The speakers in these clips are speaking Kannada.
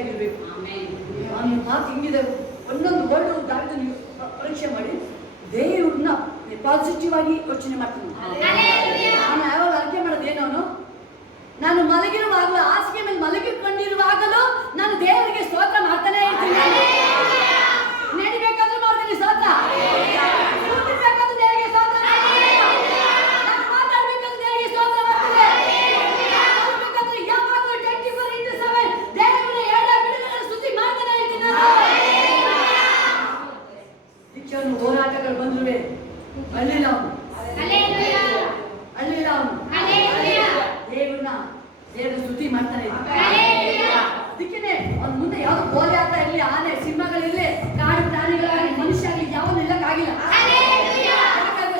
ಆಗಿರ್ಬೇಕು. ಅವನ ಮಾತು ಹಿಂಗಿದೆ. ಒಂದೊಂದು ವರ್ಡ್ ದಾವಿದನಿಗೆ ಪರೀಕ್ಷೆ ಮಾಡಿ ದೇವ್ರನ್ನ ಪಾಸಿಟಿವ್ ಆಗಿ ಯೋಚನೆ ಮಾಡ್ತಾನೆ. ನಾನು ಯಾವಾಗ ಅರ್ಕೆ ಮಾಡೋದೇನು, ಅವನು ನಾನು ಮಲಗಿರುವಾಗಲೂ, ಹಾಸಿಗೆ ಮೇಲೆ ಮಲಗಿಕೊಂಡಿರುವಾಗಲೂ ನಾನು ದೇವರಿಗೆ ಸ್ತೋತ್ರ ಮಾಡ್ತಾನೆ ಇರ್ತೀನಿ. ನಡಿಬೇಕಾದ್ರೂ ಮಾಡ್ತೀನಿ ಸ್ತೋತ್ರ, ಕೂತಿರ್ಬೇಕಾದ್ರೂ ದೇವರಿಗೆ ಸ್ತೋತ್ರ ಮಾಡ್ತೀನಿ, ನಾನು ಮಾತಾಡ್ಬೇಕಾದ್ರೂ ದೇವರಿಗೆ ಸ್ತೋತ್ರ ಮಾಡ್ತೀನಿ, ಮಾತಾಡ್ಬೇಕಾದ್ರೂ ಯಾವಾಗಲೂ 24/7 ದೇವರನ್ನ ಎಡ ಬಿಡದೆ ಸ್ತುತಿ ಮಾಡ್ತಾನೆ ಇರ್ತೀನಿ ನಾನು. ಶಿಕ್ಷಣ ಹೋರಾಟಗಳು ಬಂದ್ರುವೆ ಅಳ್ಳಿಲ್ಲ ಅವನು, ಅಳ್ಳಿಲ್ಲ ಅವನು, ದೇವರ ಸ್ತುತಿ ಮಾಡ್ತಾನೆ ಇದ್ದ. ಅದಕ್ಕೇನೆ ಅವ್ನ ಮುಂದೆ ಯಾವ್ದು ಗೋಲಿ ಆಗ್ತಾ ಇರ್ಲಿ, ಆನೆ ಸಿಂಹಗಳಿರ್ಲಿ, ಕಾಡು ಪ್ರಾಣಿಗಳಾಗಲಿ, ಮನುಷ್ಯ ಆಗಲಿ, ಯಾವನು ನಿಲ್ಲಕ್ಕಾಗಿಲ್ಲ.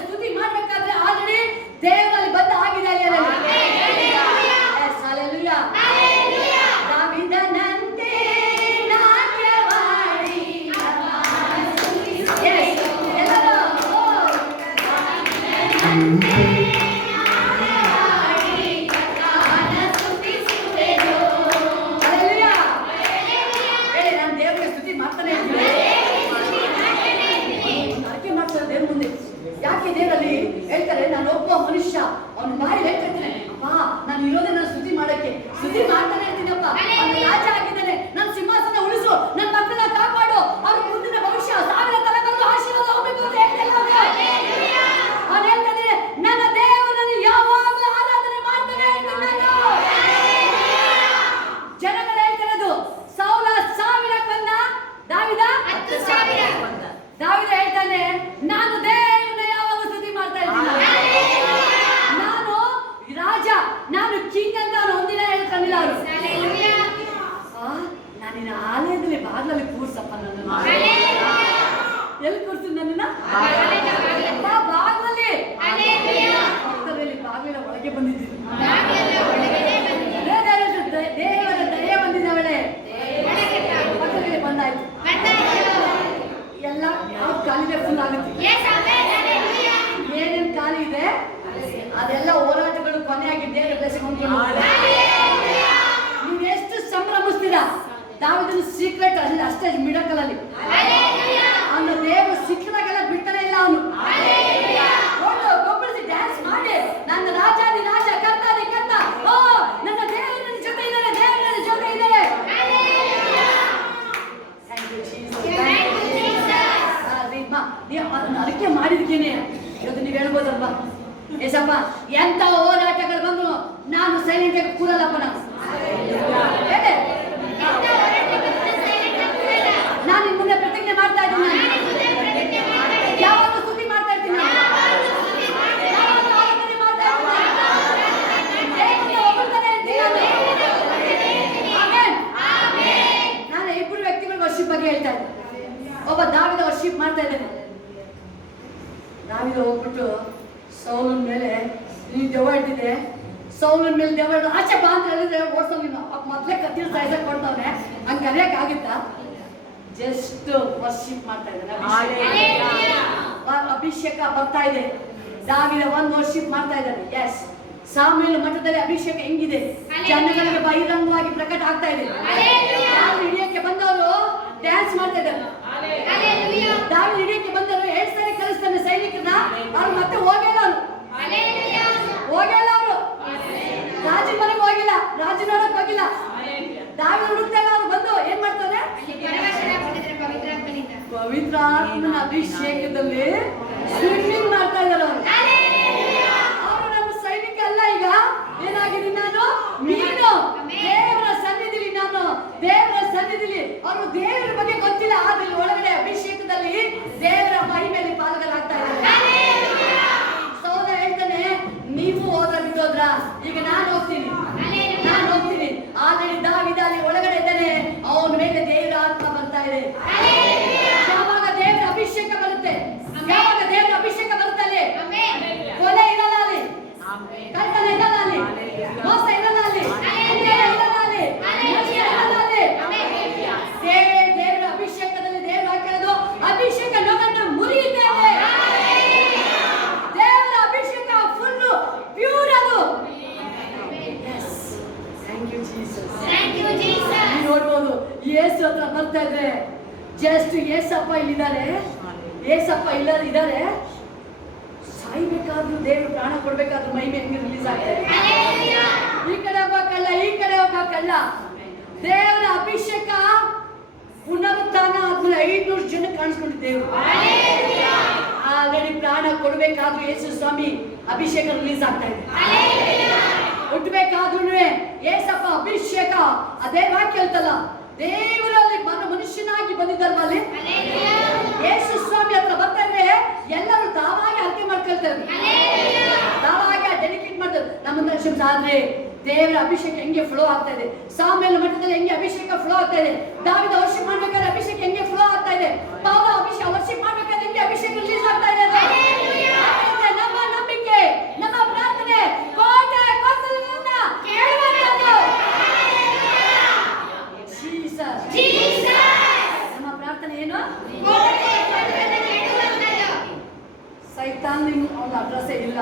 ಸ್ತುತಿ ಮಾಡ್ಬೇಕಾದ್ರೆ ಆಲ್ರೆಡಿ ದೇವರಲ್ಲಿ ಬಂದ ಆಗಿದೆ. ದಾವಿದನಂತೆ ನಾಟ್ಯವಾಡಿ ಯಾಕೆ ದೇವರಲ್ಲಿ ಹೇಳ್ತಾರೆ, ನಾನು ಒಬ್ಬ ಮನುಷ್ಯ ಅವನ ಬಾಯಿ ಹೇಳ್ತಿರ್ತಾನೆ, ಅಪ್ಪ ನಾನು ಇರೋದೇ ನಾನು ಸ್ತುತಿ ಮಾಡಕ್ಕೆ, ಸ್ತುತಿ ಮಾಡ್ತಾನೆ ಇರ್ತೀನಪ್ಪ, ಅವನ ರಾಜ ಆಗಿದ್ದಾನೆ, ನನ್ನ ಸಿಂಹಾಸನ ಉಳಿಸು, ನನ್ನ ಮಕ್ಕಳನ್ನ ಕಾಪಾಡು, ಅವ್ರ ಮುಂದಿನ ಭವಿಷ್ಯ 1000 ತಲೆಮಾರು ಆಶೀರ್ವಾದ ಹೋಗ್ಬೇಕು ಅಂತ ಹೇಳ್ತಾನೆ. ಅವನು ಹೇಳ್ತಾನೆ, ನನ್ನ ದೇವರನ್ನು ಯಾವಾಗಲೂ ಆರಾಧನೆ ಮಾಡ್ತಾನೆ ಇರ್ತೀನಿ ನಾನು. ಜನಗಳು ಹೇಳ್ತಿರೋದು, ಸೌಲ 1000 ಕೊಂದ, ದಾವಿದ 10,000 ಕೊಂದ. ದಾವಿದ ಹೇಳ್ತಾನೆ, ನಾನು ದೇವರನ್ನ ಯಾವಾಗ ಸ್ತುತಿ ಮಾಡ್ತಾ ಇದ್ದೀನಿ, ನಾನು ರಾಜ, ನಾನು ಕಿಂಗ್ ಅಂತ ಅವನು ಒಂದಿನ ಹೇಳ್ತಾನಿಲ್ಲ. ಅವರು ನಾನಿನ ಆಲಯದಲ್ಲಿ ಬಾಗಿಲಲ್ಲಿ ಕೂರ್ಸಪ್ಪ, ನನ್ನನ್ನು ಎಲ್ಲಿ ಕೂರ್ಸಿದ್, ನನ್ನನ್ನ ಬಾಗಿಲಲ್ಲಿ, ಪಕ್ಕದಲ್ಲಿ ಬಾಗಿಲ ಒಳಗೆ ಬಂದಿದ್ದೀನಿ. ದೇವರ ದಯೆ ಬಂದಿದ್ದಾವಳೆ, ಪಕ್ಕದಲ್ಲಿ ಬಂದಾಯ್ತು. ಎಲ್ಲ ಯಾವ ಕಾಲಿದೆ ಫುಲ್ ಆಗುತ್ತೆ, ಏನೇನ್ ಖಾಲಿ ಇದೆ ಅದೆಲ್ಲ ಹೋರಾಟಗಳು ಕೊನೆಯಾಗಿ ದೇವರ ಬ್ಲೆಸ್ಸಿಂಗ್ ಹೊಂದ್ಕೊಂಡು ನೀವು ಎಷ್ಟು ಸಂಭ್ರಮಿಸ್ತೀರಾ. ದಾವಿದನ ಸೀಕ್ರೆಟ್ ಅಲ್ಲಿ ಅಷ್ಟೇ, ಮಿಡಕಲ್ ಅಲ್ಲಿ ಅವನು ದೇವರು ಸಿಕ್ಕಿದಾಗೆಲ್ಲ ಬಿಡ್ತಾನೆ ಇಲ್ಲ. ಅವನು ಗೊಬ್ಬರಿಸಿ ಡ್ಯಾನ್ಸ್ ಮಾಡಿ, ನನ್ನ ರಾಜಾದಿ ರಾಜ, ಕರ್ತಾದಿ ಕರ್ತ, ಓ ನನ್ನ ದೇವರು ನನ್ನ ಜೊತೆ ಇದ್ದಾರೆ, ದೇವರು ನನ್ನ ಜೊತೆ ಇದ್ದಾರೆ. ಅದಕ್ಕೆ ಮಾಡಿದ್ಕೇನೆ ಇವತ್ತು ನೀವು ಹೇಳ್ಬೋದಲ್ವಾ, ಏಸಪ್ಪ ಎಂತ ಹೋರಾಟಗಳು ಬಂದ್ರು ನಾನು ಸೈಲೆಂಟ್ ಆಗಿ ಕೂರಲ್ಲಪ್ಪ. ನಾನು ನಿನ್ ಮುಂದೆ ಪ್ರತಿಜ್ಞೆ ಮಾಡ್ತಾ ಇದ್ದೀನಿ, ಯಾವಾಗ ಸ್ತುತಿ ಮಾಡ್ತಾ ಇರ್ತೀನಿ, ನಾನು ಇಬ್ಬರು ವ್ಯಕ್ತಿಗಳು ವರ್ಷಿಪ್ ಬಗ್ಗೆ ಹೇಳ್ತಾ ಇದ್ದೆ. ಒಬ್ಬ ದಾವಿದ ವರ್ಷಿಪ್ ಮಾಡ್ತಾ ಇದ್ದೇನೆ. ದಾವಿದ ಹೋಗ್ಬಿಟ್ಟು ಸೌಲನ ಮೇಲೆ ನೀನು ದೆವ್ವ ಇಟ್ಟಿದೆ, ಸೌಲನ ಮೇಲೆ ದೆವ್ವ ಇಟ್ಟು ಆಚೆ ಬಾ ಅಂತ ಹೇಳಿದ್ರೆ ಓಡ್ಸೋನು, ಮೊದಲೇ ಕತ್ತಿರ ಸಾಯ್ಸಕ್ಕೆ ಕೊಡ್ತಾವನೆ, ಹಂಗೆ ಕರೆಯಕ್ಕೆ ಆಗುತ್ತಾ? ಜಸ್ಟ್ ವರ್ಷಿಪ್ ಮಾಡ್ತಾ ಇದ್ದಾನೆ, ಅಭಿಷೇಕ ಬರ್ತಾ ಇದೆ. ದಾವಿದ ಒಂದು ವರ್ಷಿಪ್ ಮಾಡ್ತಾ ಇದ್ದಾನೆ. ಎಸ್, ಸಾಮೂವೇಲ ಮಠದಲ್ಲಿ ಅಭಿಷೇಕ ಹೆಂಗಿದೆ, ಜನಗಳಿಗೆ ಬಹಿರಂಗವಾಗಿ ಪ್ರಕಟ ಆಗ್ತಾ ಇದೆ. ಹಿಡಿಯಕ್ಕೆ ಬಂದವರು ಡ್ಯಾನ್ಸ್ ಮಾಡ್ತಾ ಇದ್ದಾರೆ. ದಾವಿದ ಹಿಡಿಯಕ್ಕೆ ಬಂದವರು 2 ಸಾರಿ ಕಳಿಸ್ತಾನೆ ಸೈನಿಕರನ್ನ, ಅವ್ರು ಮತ್ತೆ ಹೋಗಿಲ್ಲ, ಅವರು ರಾಜನ ಮನೆಗೆ ಹೋಗಿಲ್ಲ, ರಾಜ ನೋಡಕ್ ಹೋಗಿಲ್ಲ. ದಾವಿದ ಹುಡುಕ್ತಾಗ ಅವ್ರು ಬಂದು ಏನ್ ಮಾಡ್ತಾರೆ, ಪವಿತ್ರಾತ್ಮನ ಅಭಿಷೇಕದಲ್ಲಿ ಸ್ವಿಮ್ಮಿಂಗ್ ಮಾಡ್ತಾ ಇದ್ದಾರೆ. ಅವರು ನಮ್ಮ ಸೈನಿಕ ಅಲ್ಲ, ಈಗ ಏನಾಗಿದೆ, ನಾನು ಮೀನು ದೇವರ ಸನ್ನಿಧಿಲಿ, ನಾನು ದೇವರ ಸನ್ನಿಧಿಲಿ. ಅವರು ದೇವರ ಬಗ್ಗೆ ಗೊತ್ತಿಲ್ಲ, ಆದ್ರೆ ಒಳಗಡೆ ಅಭಿಷೇಕದಲ್ಲಿ ದೇವರ ಮಹಿಮೆಯಲ್ಲಿ ಪಾಲ್ಗೊಳ್ಳಾಗ್ತಾ ಇದ್ದಾರೆ. ಸೌದ ಹೇಳ್ತಾನೆ, ನೀವು ಹೋದ್ರ ಬಿದ್ದೋದ್ರ, ಈಗ ನಾನು ಹೋಗ್ತೀನಿ. ಆಲ್ರೆಡಿ ದಾವಿದ ಅಲ್ಲಿ ಒಳಗಡೆ ಇದ್ದಾನೆ, ಅವನ ಮೇಲೆ ದೇವರ ಆತ್ಮ ಬರ್ತಾ ಇದೆ. ಯಾವಾಗ ದೇವರ ಅಭಿಷೇಕ ಬರುತ್ತೆ, ಯಾವಾಗ ದೇವರ ಅಭಿಷೇಕ ಬರುತ್ತಲ್ಲಿ ಕೊಲೆ ಇರಲ್ಲ, ಅಲ್ಲಿ ಕರ್ತನ ಇರಲ್ಲ, ಅಲ್ಲಿ ಮೋಸ ಇರಲ್ಲ, ಅಲ್ಲಿ ಇರಲ್ಲ, ಅಲ್ಲಿ ದೇವರ ಅಭಿಷೇಕದಲ್ಲಿ ಯೇಸು ಹತ್ರ ಬರ್ತಾ ಇದ್ರೆ ಜಸ್ಟ್ ಏಸಪ್ಪ ಇಲ್ಲಿದ್ದಾರೆ, ಏಸಪ್ಪ ಇದ್ದಾರೆ. ಸಾಯ್ಬೇಕಾದ್ರೂ ದೇವರು ಪ್ರಾಣ ಕೊಡ್ಬೇಕಾದ್ರೂ ಮಹಿಮೆ ಹೆಂಗೆ ರಿಲೀಸ್ ಆಗ್ತದೆ. ಈ ಕಡೆ ಹೋಗಕ್ಕಲ್ಲ, ಈ ಕಡೆ ಹೋಗಕ್ಕಲ್ಲ. ದೇವರ ಅಭಿಷೇಕ ಪುನರುತ್ಥಾನ ಆದ್ಮೇಲೆ 500 ಜನ ಕಾಣಿಸ್ಕೊಂಡಿದ್ದೇವೆ. ಆಲ್ರೆಡಿ ಪ್ರಾಣ ಕೊಡ್ಬೇಕಾದ್ರೂ ಯೇಸು ಸ್ವಾಮಿ ಅಭಿಷೇಕ ರಿಲೀಸ್ ಆಗ್ತಾ ಇದೆ. ಹುಟ್ಟಬೇಕಾದ್ರೂ ಏಸಪ್ಪ ಅಭಿಷೇಕ ಅದೇ ವಾಕ್ಯ ಹೇಳ್ತಲ್ಲ, ದೇವರಲ್ಲಿ ಮನುಷ್ಯನಾಗಿ ಬಂದಿದ್ದಲ್ವ ಅಲ್ಲಿ. ಯೇಸು ಸ್ವಾಮಿ ಹತ್ರ ಬರ್ತಾ ಇದ್ರೆ ಎಲ್ಲರೂ ತಾವಾಗಿ ಅರ್ಥ ಮಾಡ್ಕೊಳ್ತಾರೆ, ತಾವಾಗಿ ಡೆಡಿಕೇಟ್ ಮಾಡ್ತಾರೆ. ನಮ್ಮ ದರ್ಶನ ಆದ್ರೆ ದೇವರ ಅಭಿಷೇಕ ಹೆಂಗೆ ಫ್ಲೋ ಆಗ್ತಾ ಇದೆ, ಸಾಮೇಲ ಮಠದಲ್ಲಿ ಹೆಂಗೆ ಅಭಿಷೇಕ ಫ್ಲೋ ಆಗ್ತಾ ಇದೆ, ದಾವಿದ ವರ್ಷ ಮಾಡ್ಬೇಕಾದ್ರೆ ಅಭಿಷೇಕ ಹೆಂಗೆ ಫ್ಲೋ ಆಗ್ತಾ ಇದೆ, ಪೌಲ ವರ್ಷ ಮಾಡ್ಬೇಕಾದ್ರೆ ಹೆಂಗೆ ಅಭಿಷೇಕ ರಿಲೀಸ್ ಆಗ್ತಾ ಇದೆ. ನಮ್ಮ ನಂಬಿಕೆ, ನಮ್ಮ ಪ್ರಾರ್ಥನೆ ಕೋಟೆ ಕೊತ್ತಲನ್ನ ಕೇಳುವಂತದ್ದು. ನಮ್ಮ ಪ್ರಾರ್ಥನೆ ಏನು? ಸೈತಾನ್ ಅವನ ಅಡ್ರೆಸ್ ಇಲ್ಲ.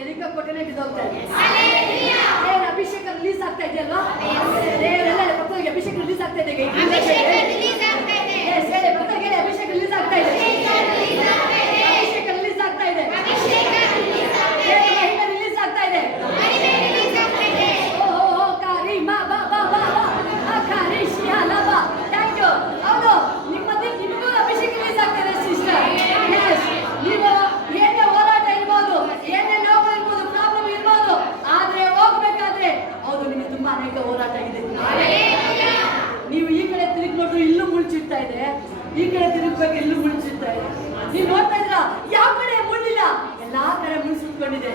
ಎರಿಕ ಕೊಟ್ಟನೆ ಬಿದ್ದೋಗ್ತಾ ಇದೆ. ದೇವರ ಅಭಿಷೇಕ ರಿಲೀಸ್ ಆಗ್ತಾ ಇದೆಯಲ್ವಾ? ದೇವರೆಲ್ಲ ಭಕ್ತರಿಗೆ ಅಭಿಷೇಕ ರಿಲೀಸ್ ಆಗ್ತಾ ಇದೆ. ಅಭಿಷೇಕ ರಿಲೀಸ್ ಆಗ್ತಾ ಇದೆ. ಅಭಿಷೇಕ ರಿಲೀಸ್ ಆಗ್ತಾ ಇದೆ. ರಿಲೀಸ್ ಆಗ್ತಾ ಇದೆ. ಹೌದು, ನಿಮಗೂ ಅಭಿಷೇಕ ರಿಲೀಸ್ ಆಗ್ತದೆ ಸಿಸ್ಟರ್. ನೀವು ಏನೇ ಹೋರಾಟ ಇರ್ಬೋದು, ಏನೇ ನೋವು ಇರ್ಬೋದು, ಪ್ರಾಬ್ಲಮ್ ಇರ್ಬೋದು, ಆದ್ರೆ ಹೋಗ್ಬೇಕಾದ್ರೆ ಹೌದು ನಿಮಗೆ ತುಂಬಾ ಅನೇಕ ಹೋರಾಟ ಇದೆ. ನೀವು ಈ ಕಡೆ ತಿರುಗಿ ನೋಡಿದ್ರು ಇಲ್ಲೂ ಮುಳ್ಚಿಡ್ತಾ ಇದೆ, ಈ ಕಡೆ ತಿರುಗಬೇಕು ಇಲ್ಲೂ ಮುಳ್ಚಿಡ್ತಾ ಇದೆ. ನೀವು ನೋಡ್ತಾ ಇದ್ರ ಯಾವ ಕಡೆ ಮುಳ್ಳಿಲ್ಲ, ಎಲ್ಲಾ ಕಡೆ ಮುಳ್ಳು ಸುತ್ಕೊಂಡಿದೆ.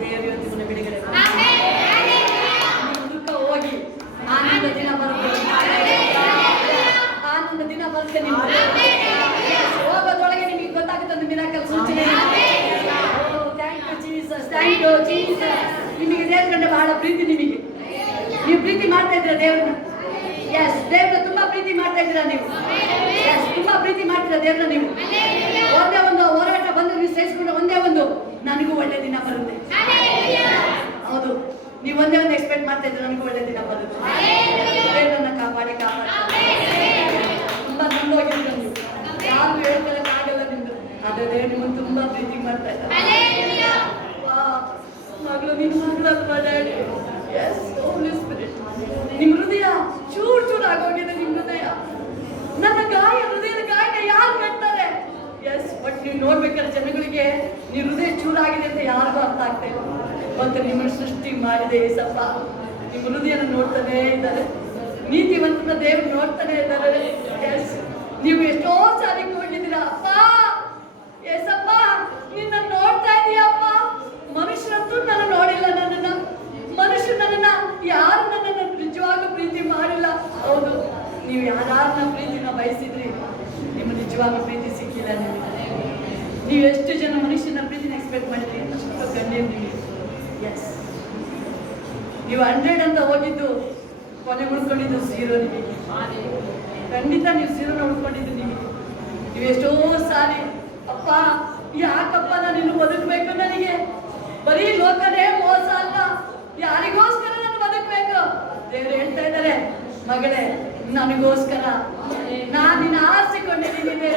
ದೇವರು ಇವತ್ತು ಬಿಡುಗಡೆ ದುಃಖ ಹೋಗಿ ಆನಂದ ದಿನ ಬರುತ್ತೆ. ಆನಂದ ದಿನ ಬರುತ್ತೆ. ಹೋಗೋದ್ರೊಳಗೆ ನಿಮಗೆ ಗೊತ್ತಾಗುತ್ತೆ ಒಂದು ಮಿರಾಕಲ್ ಸೂಚನೆ. Thank you Jesus. ನಿಮಗೆ ದೇವ್ರ ಕಂಡ ಬಹಳ ಪ್ರೀತಿ. ನಿಮಗೆ ನೀವು ಪ್ರೀತಿ ಮಾಡ್ತಾ ಇದ್ದೀರಾ ದೇವ್ರನ್ನ. ಎಸ್, ದೇವ್ರನ್ನ ತುಂಬಾ ಪ್ರೀತಿ ಮಾಡ್ತಾ ಇದ್ದೀರಾ ನೀವು. ಎಸ್, ತುಂಬಾ ಪ್ರೀತಿ ಮಾಡ್ತೀರಾ ದೇವ್ರನ್ನ ನೀವು. ಒಂದೇ ಒಂದು ಹೋರಾಟ ಬಂದು ನೀವು ಸಹಿಸ್ಕೊಂಡು ಒಂದೇ ಒಂದು ನನಗೂ ಒಳ್ಳೆ ದಿನ ಬರುತ್ತೆ. ಹೌದು, ನೀವು ಒಂದೇ ಒಂದು ಎಕ್ಸ್ಪೆಕ್ಟ್ ಮಾಡ್ತಾ ಇದ್ರೆ ನನಗೂ ಒಳ್ಳೆ ದಿನ ಬರುತ್ತೆ. ದೇವ್ರನ್ನ ಕಾಪಾಡಿ ತುಂಬಾ ನಂಬೋಗಿದ್ದೀರ ನೀವು. ಯಾರು ಹೇಳ್ಕೊಳ್ಳೋಕ್ಕಾಗಲ್ಲ ನಿಮ್ದು. ಅದೇ ದೇವ್ರು ನಿಮ್ಮನ್ನು ತುಂಬಾ ಪ್ರೀತಿ ಮಾಡ್ತಾ ಇದ್ದಾರೆ. ಮಗಳು ನಿಮ್ಮ ಮಗಳಲ್ವಾ ಡ್ಯಾಡಿ? S, holy spirit. ನಿಮ್ಮ ಹೃದಯ ಚೂರು ಆಗೋಗಿದೆ. ನಿಮ್ಮ ಹೃದಯ, ನನ್ನ ಗಾಯ, ಹೃದಯದ ಗಾಯನ ಯಾರು ಕಟ್ತಾರೆ? ಎಸ್, ಬಟ್ ನೀವು ನೋಡ್ಬೇಕಾದ್ರೆ ಜನಗಳಿಗೆ ನೀವು ಹೃದಯ ಚೂರಾಗಿದೆ ಅಂತ ಯಾರಿಗೂ ಅರ್ಥ ಆಗ್ತಾ ಇಲ್ಲ. ಮತ್ತೆ ನಿಮ್ಮನ್ನು ಸೃಷ್ಟಿ ಮಾಡಿದೆ ಏಸಪ್ಪ. ನಿಮ್ಮ ಹೃದಯನ ನೋಡ್ತಾನೆ ಇದ್ದಾರೆ. ನೀತಿವಂತನ ದೇವರು ನೋಡ್ತಾನೆ ಇದ್ದಾರೆ. ಎಸ್, ನೀವು ಎಷ್ಟೋ ಸಾರಿ ಹೋಗಿದ್ದೀರಾ. ಅಪ್ಪ ಏಸಪ್ಪ, ನಿನ್ನ ನೋಡ್ತಾ ಇದೀಯಪ್ಪ. ಮನುಷ್ಯರಂತೂ ನನ್ನ ನೋಡಿಲ್ಲ. ಮನುಷ್ಯರು ನನ್ನನ್ನ ಯಾರು ನನ್ನನ್ನು ನಿಜವಾಗ್ಲೂ ಪ್ರೀತಿ ಮಾಡಿಲ್ಲ. ಹೌದು, ನೀವು ಯಾರನ್ನ ಪ್ರೀತಿನ ಬಯಸಿದ್ರಿ, ನಿಮ್ಮ ನಿಜವಾಗ್ಲೂ ಪ್ರೀತಿ ಸಿಕ್ಕಿಲ್ಲ ನಿಮಗೆ. ನೀವು ಎಷ್ಟು ಜನ ಮನುಷ್ಯನ ಪ್ರೀತಿನ ಎಕ್ಸ್ಪೆಕ್ಟ್ ಮಾಡಿದ್ರಿ, ಅಷ್ಟು ಗಣ್ಯ ನಿಮಗೆ. ಎಸ್, ನೀವು 100 ಅಂತ ಹೋಗಿದ್ದು ಕೊನೆ ಉಳ್ಕೊಂಡಿದ್ದು 0 ನಿಮಗೆ. ಖಂಡಿತ ನೀವು 0 ಉಳ್ಕೊಂಡಿದ್ದು ನಿಮಗೆ. ನೀವು ಎಷ್ಟೋ ಸಾರಿ ಅಪ್ಪ ಯಾಕಪ್ಪ ನಾನು ಇನ್ನು ಬದುಕಬೇಕು, ನನಗೆ ಬರೀ ಲೋಕನೇ ಮೋಸ ಅಲ್ಲ, ಯಾರಿಗೋಸ್ಕರ ನಾನು ಬದುಕಬೇಕು? ದೇವರು ಹೇಳ್ತಾ ಇದ್ದಾರೆ, ಮಗಳೇ ನನಗೋಸ್ಕರ ನಾನು ನಿನ್ನ ಆರಿಸಿಕೊಂಡಿದ್ದೀನಿ.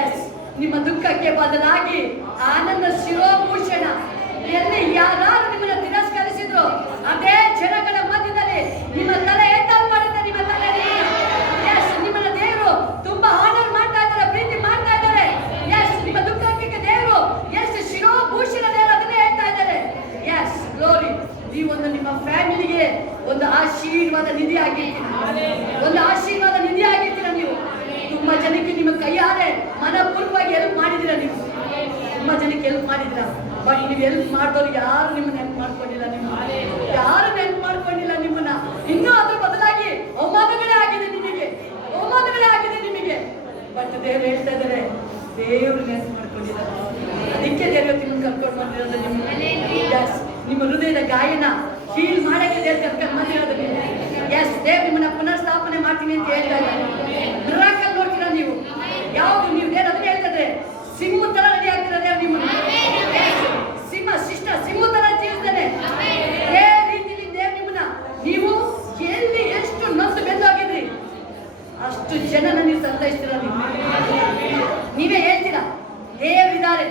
ಎಸ್, ನಿಮ್ಮ ದುಃಖಕ್ಕೆ ಬದಲಾಗಿ ಆನಂದ ಶಿರೋಭೂಷಣ. ಎಲ್ಲಿ ಯಾರು ನಿಮ್ಮನ್ನ ತಿರಸ್ಕರಿಸಿದ್ರು ಅದೇ ಜನಗಳ ಮಧ್ಯದಲ್ಲಿ ನಿಮ್ಮ ತಲೆ ಎತ್ತಲ್ ಮಾಡುತ್ತೆ. ನಿಮ್ಮ ತಲೆ, ಎಸ್, ನಿಮ್ಮನ್ನ ದೇವರು ತುಂಬಾ ಆನರ್ ಮಾಡ್ತಾ ಇದ್ದಾರೆ, ಪ್ರೀತಿ ಮಾಡ್ತಾ ಇದ್ದಾರೆ. ಎಸ್, ನಿಮ್ಮ ದುಃಖಕ್ಕೆ ದೇವರು ಎಷ್ಟು ಶಿರೋಭೂಷಣ ದೇವರು ಅದನ್ನೇ ಹೇಳ್ತಾ ಇದ್ದಾರೆ. Yes, glory. ನೀವೊಂದು ನಿಮ್ಮ ಫ್ಯಾಮಿಲಿಗೆ ಒಂದು ಆಶೀರ್ವಾದ ನಿಧಿ ಆಗಿರ್ತೀರ. ಒಂದು ಆಶೀರ್ವಾದ ನಿಧಿ ಆಗಿರ್ತೀರ ನೀವು. ತುಂಬಾ ಜನಕ್ಕೆ ನಿಮ್ಮ ಕೈಯಾರೆ ಮನಪೂರ್ವವಾಗಿ ಹೆಲ್ಪ್ ಮಾಡಿದ್ದೀರಾ. ನೀವು ತುಂಬಾ ಜನಕ್ಕೆ ಹೆಲ್ಪ್ ಮಾಡಿದ್ದೀರಾ. ಬಟ್ ನೀವು ಹೆಲ್ಪ್ ಮಾಡಿದವ್ರು ಯಾರು ನಿಮ್ಮನ್ನ ಹೆಲ್ಪ್ ಮಾಡ್ಕೊಂಡಿಲ್ಲ. ಯಾರು ಹೆಲ್ಪ್ ಮಾಡ್ಕೊಂಡಿಲ್ಲ ನಿಮ್ಮನ್ನ. ಇನ್ನೂ ಅದ್ರ ಬದಲಾಗಿ ಅವಮಾನಗಳೇ ಆಗಿದೆ ನಿಮಗೆ, ಅವಮಾನಗಳೇ ಆಗಿದೆ ನಿಮಗೆ. ಬಟ್ ದೇವ್ರು ಹೇಳ್ತಾ ಇದ್ದಾರೆ, ದೇವ್ರು ಹೆಲ್ಪ್ ಮಾಡ್ಕೊಂಡಿದ್ದಾರೆ. ಅದಕ್ಕೆ ದೇವ್ರು ನಿಮ್ಮನ್ನು ಕರ್ಕೊಂಡು ಬಂದಿರೋದು. ನಿಮ್ಮ ಹೃದಯದ ಗಾಯನ ಹೀಲ್ ಮಾಡಕ್ಕೆ ದೇವ್ರು ಕರ್ಕೊಂಡು ಬಂದಿರೋದು. ಎಸ್, ದೇವ್ರು ನಿಮ್ಮನ್ನ ಪುನರ್ ಸ್ಥಾಪನೆ ಮಾಡ್ತೀನಿ ಅಂತ ಹೇಳ್ತಾ ಇದ್ದಾರೆ. ಮಿರಾಕಲ್ ನೋಡ್ತೀರಾ ನೀವು. ಯಾವುದು ನೀವು ದೇವ್ರು ಅದನ್ನ ಹೇಳ್ತಾರೆ. ಸಿಂಹ ತರ ರೆಡಿ ಆಗ್ತೀರಾ ದೇವ್ರು ನಿಮ್ಮನ್ನ. ಸಿಂಹ ಶಿಷ್ಟ ಸಿಂಹ ತರ ಜೀವಿಸ್ತಾನೆ. ಅದೇ ರೀತಿಯಲ್ಲಿ ದೇವ್ರು ನಿಮ್ಮನ್ನ, ನೀವು ಜನನ ನೀವು ಸಂತೈಸ್ತೀರ. ನೀವೇ ಹೇಳ್ತೀರಾ ದೇವರಿದ್ದಾರೆ,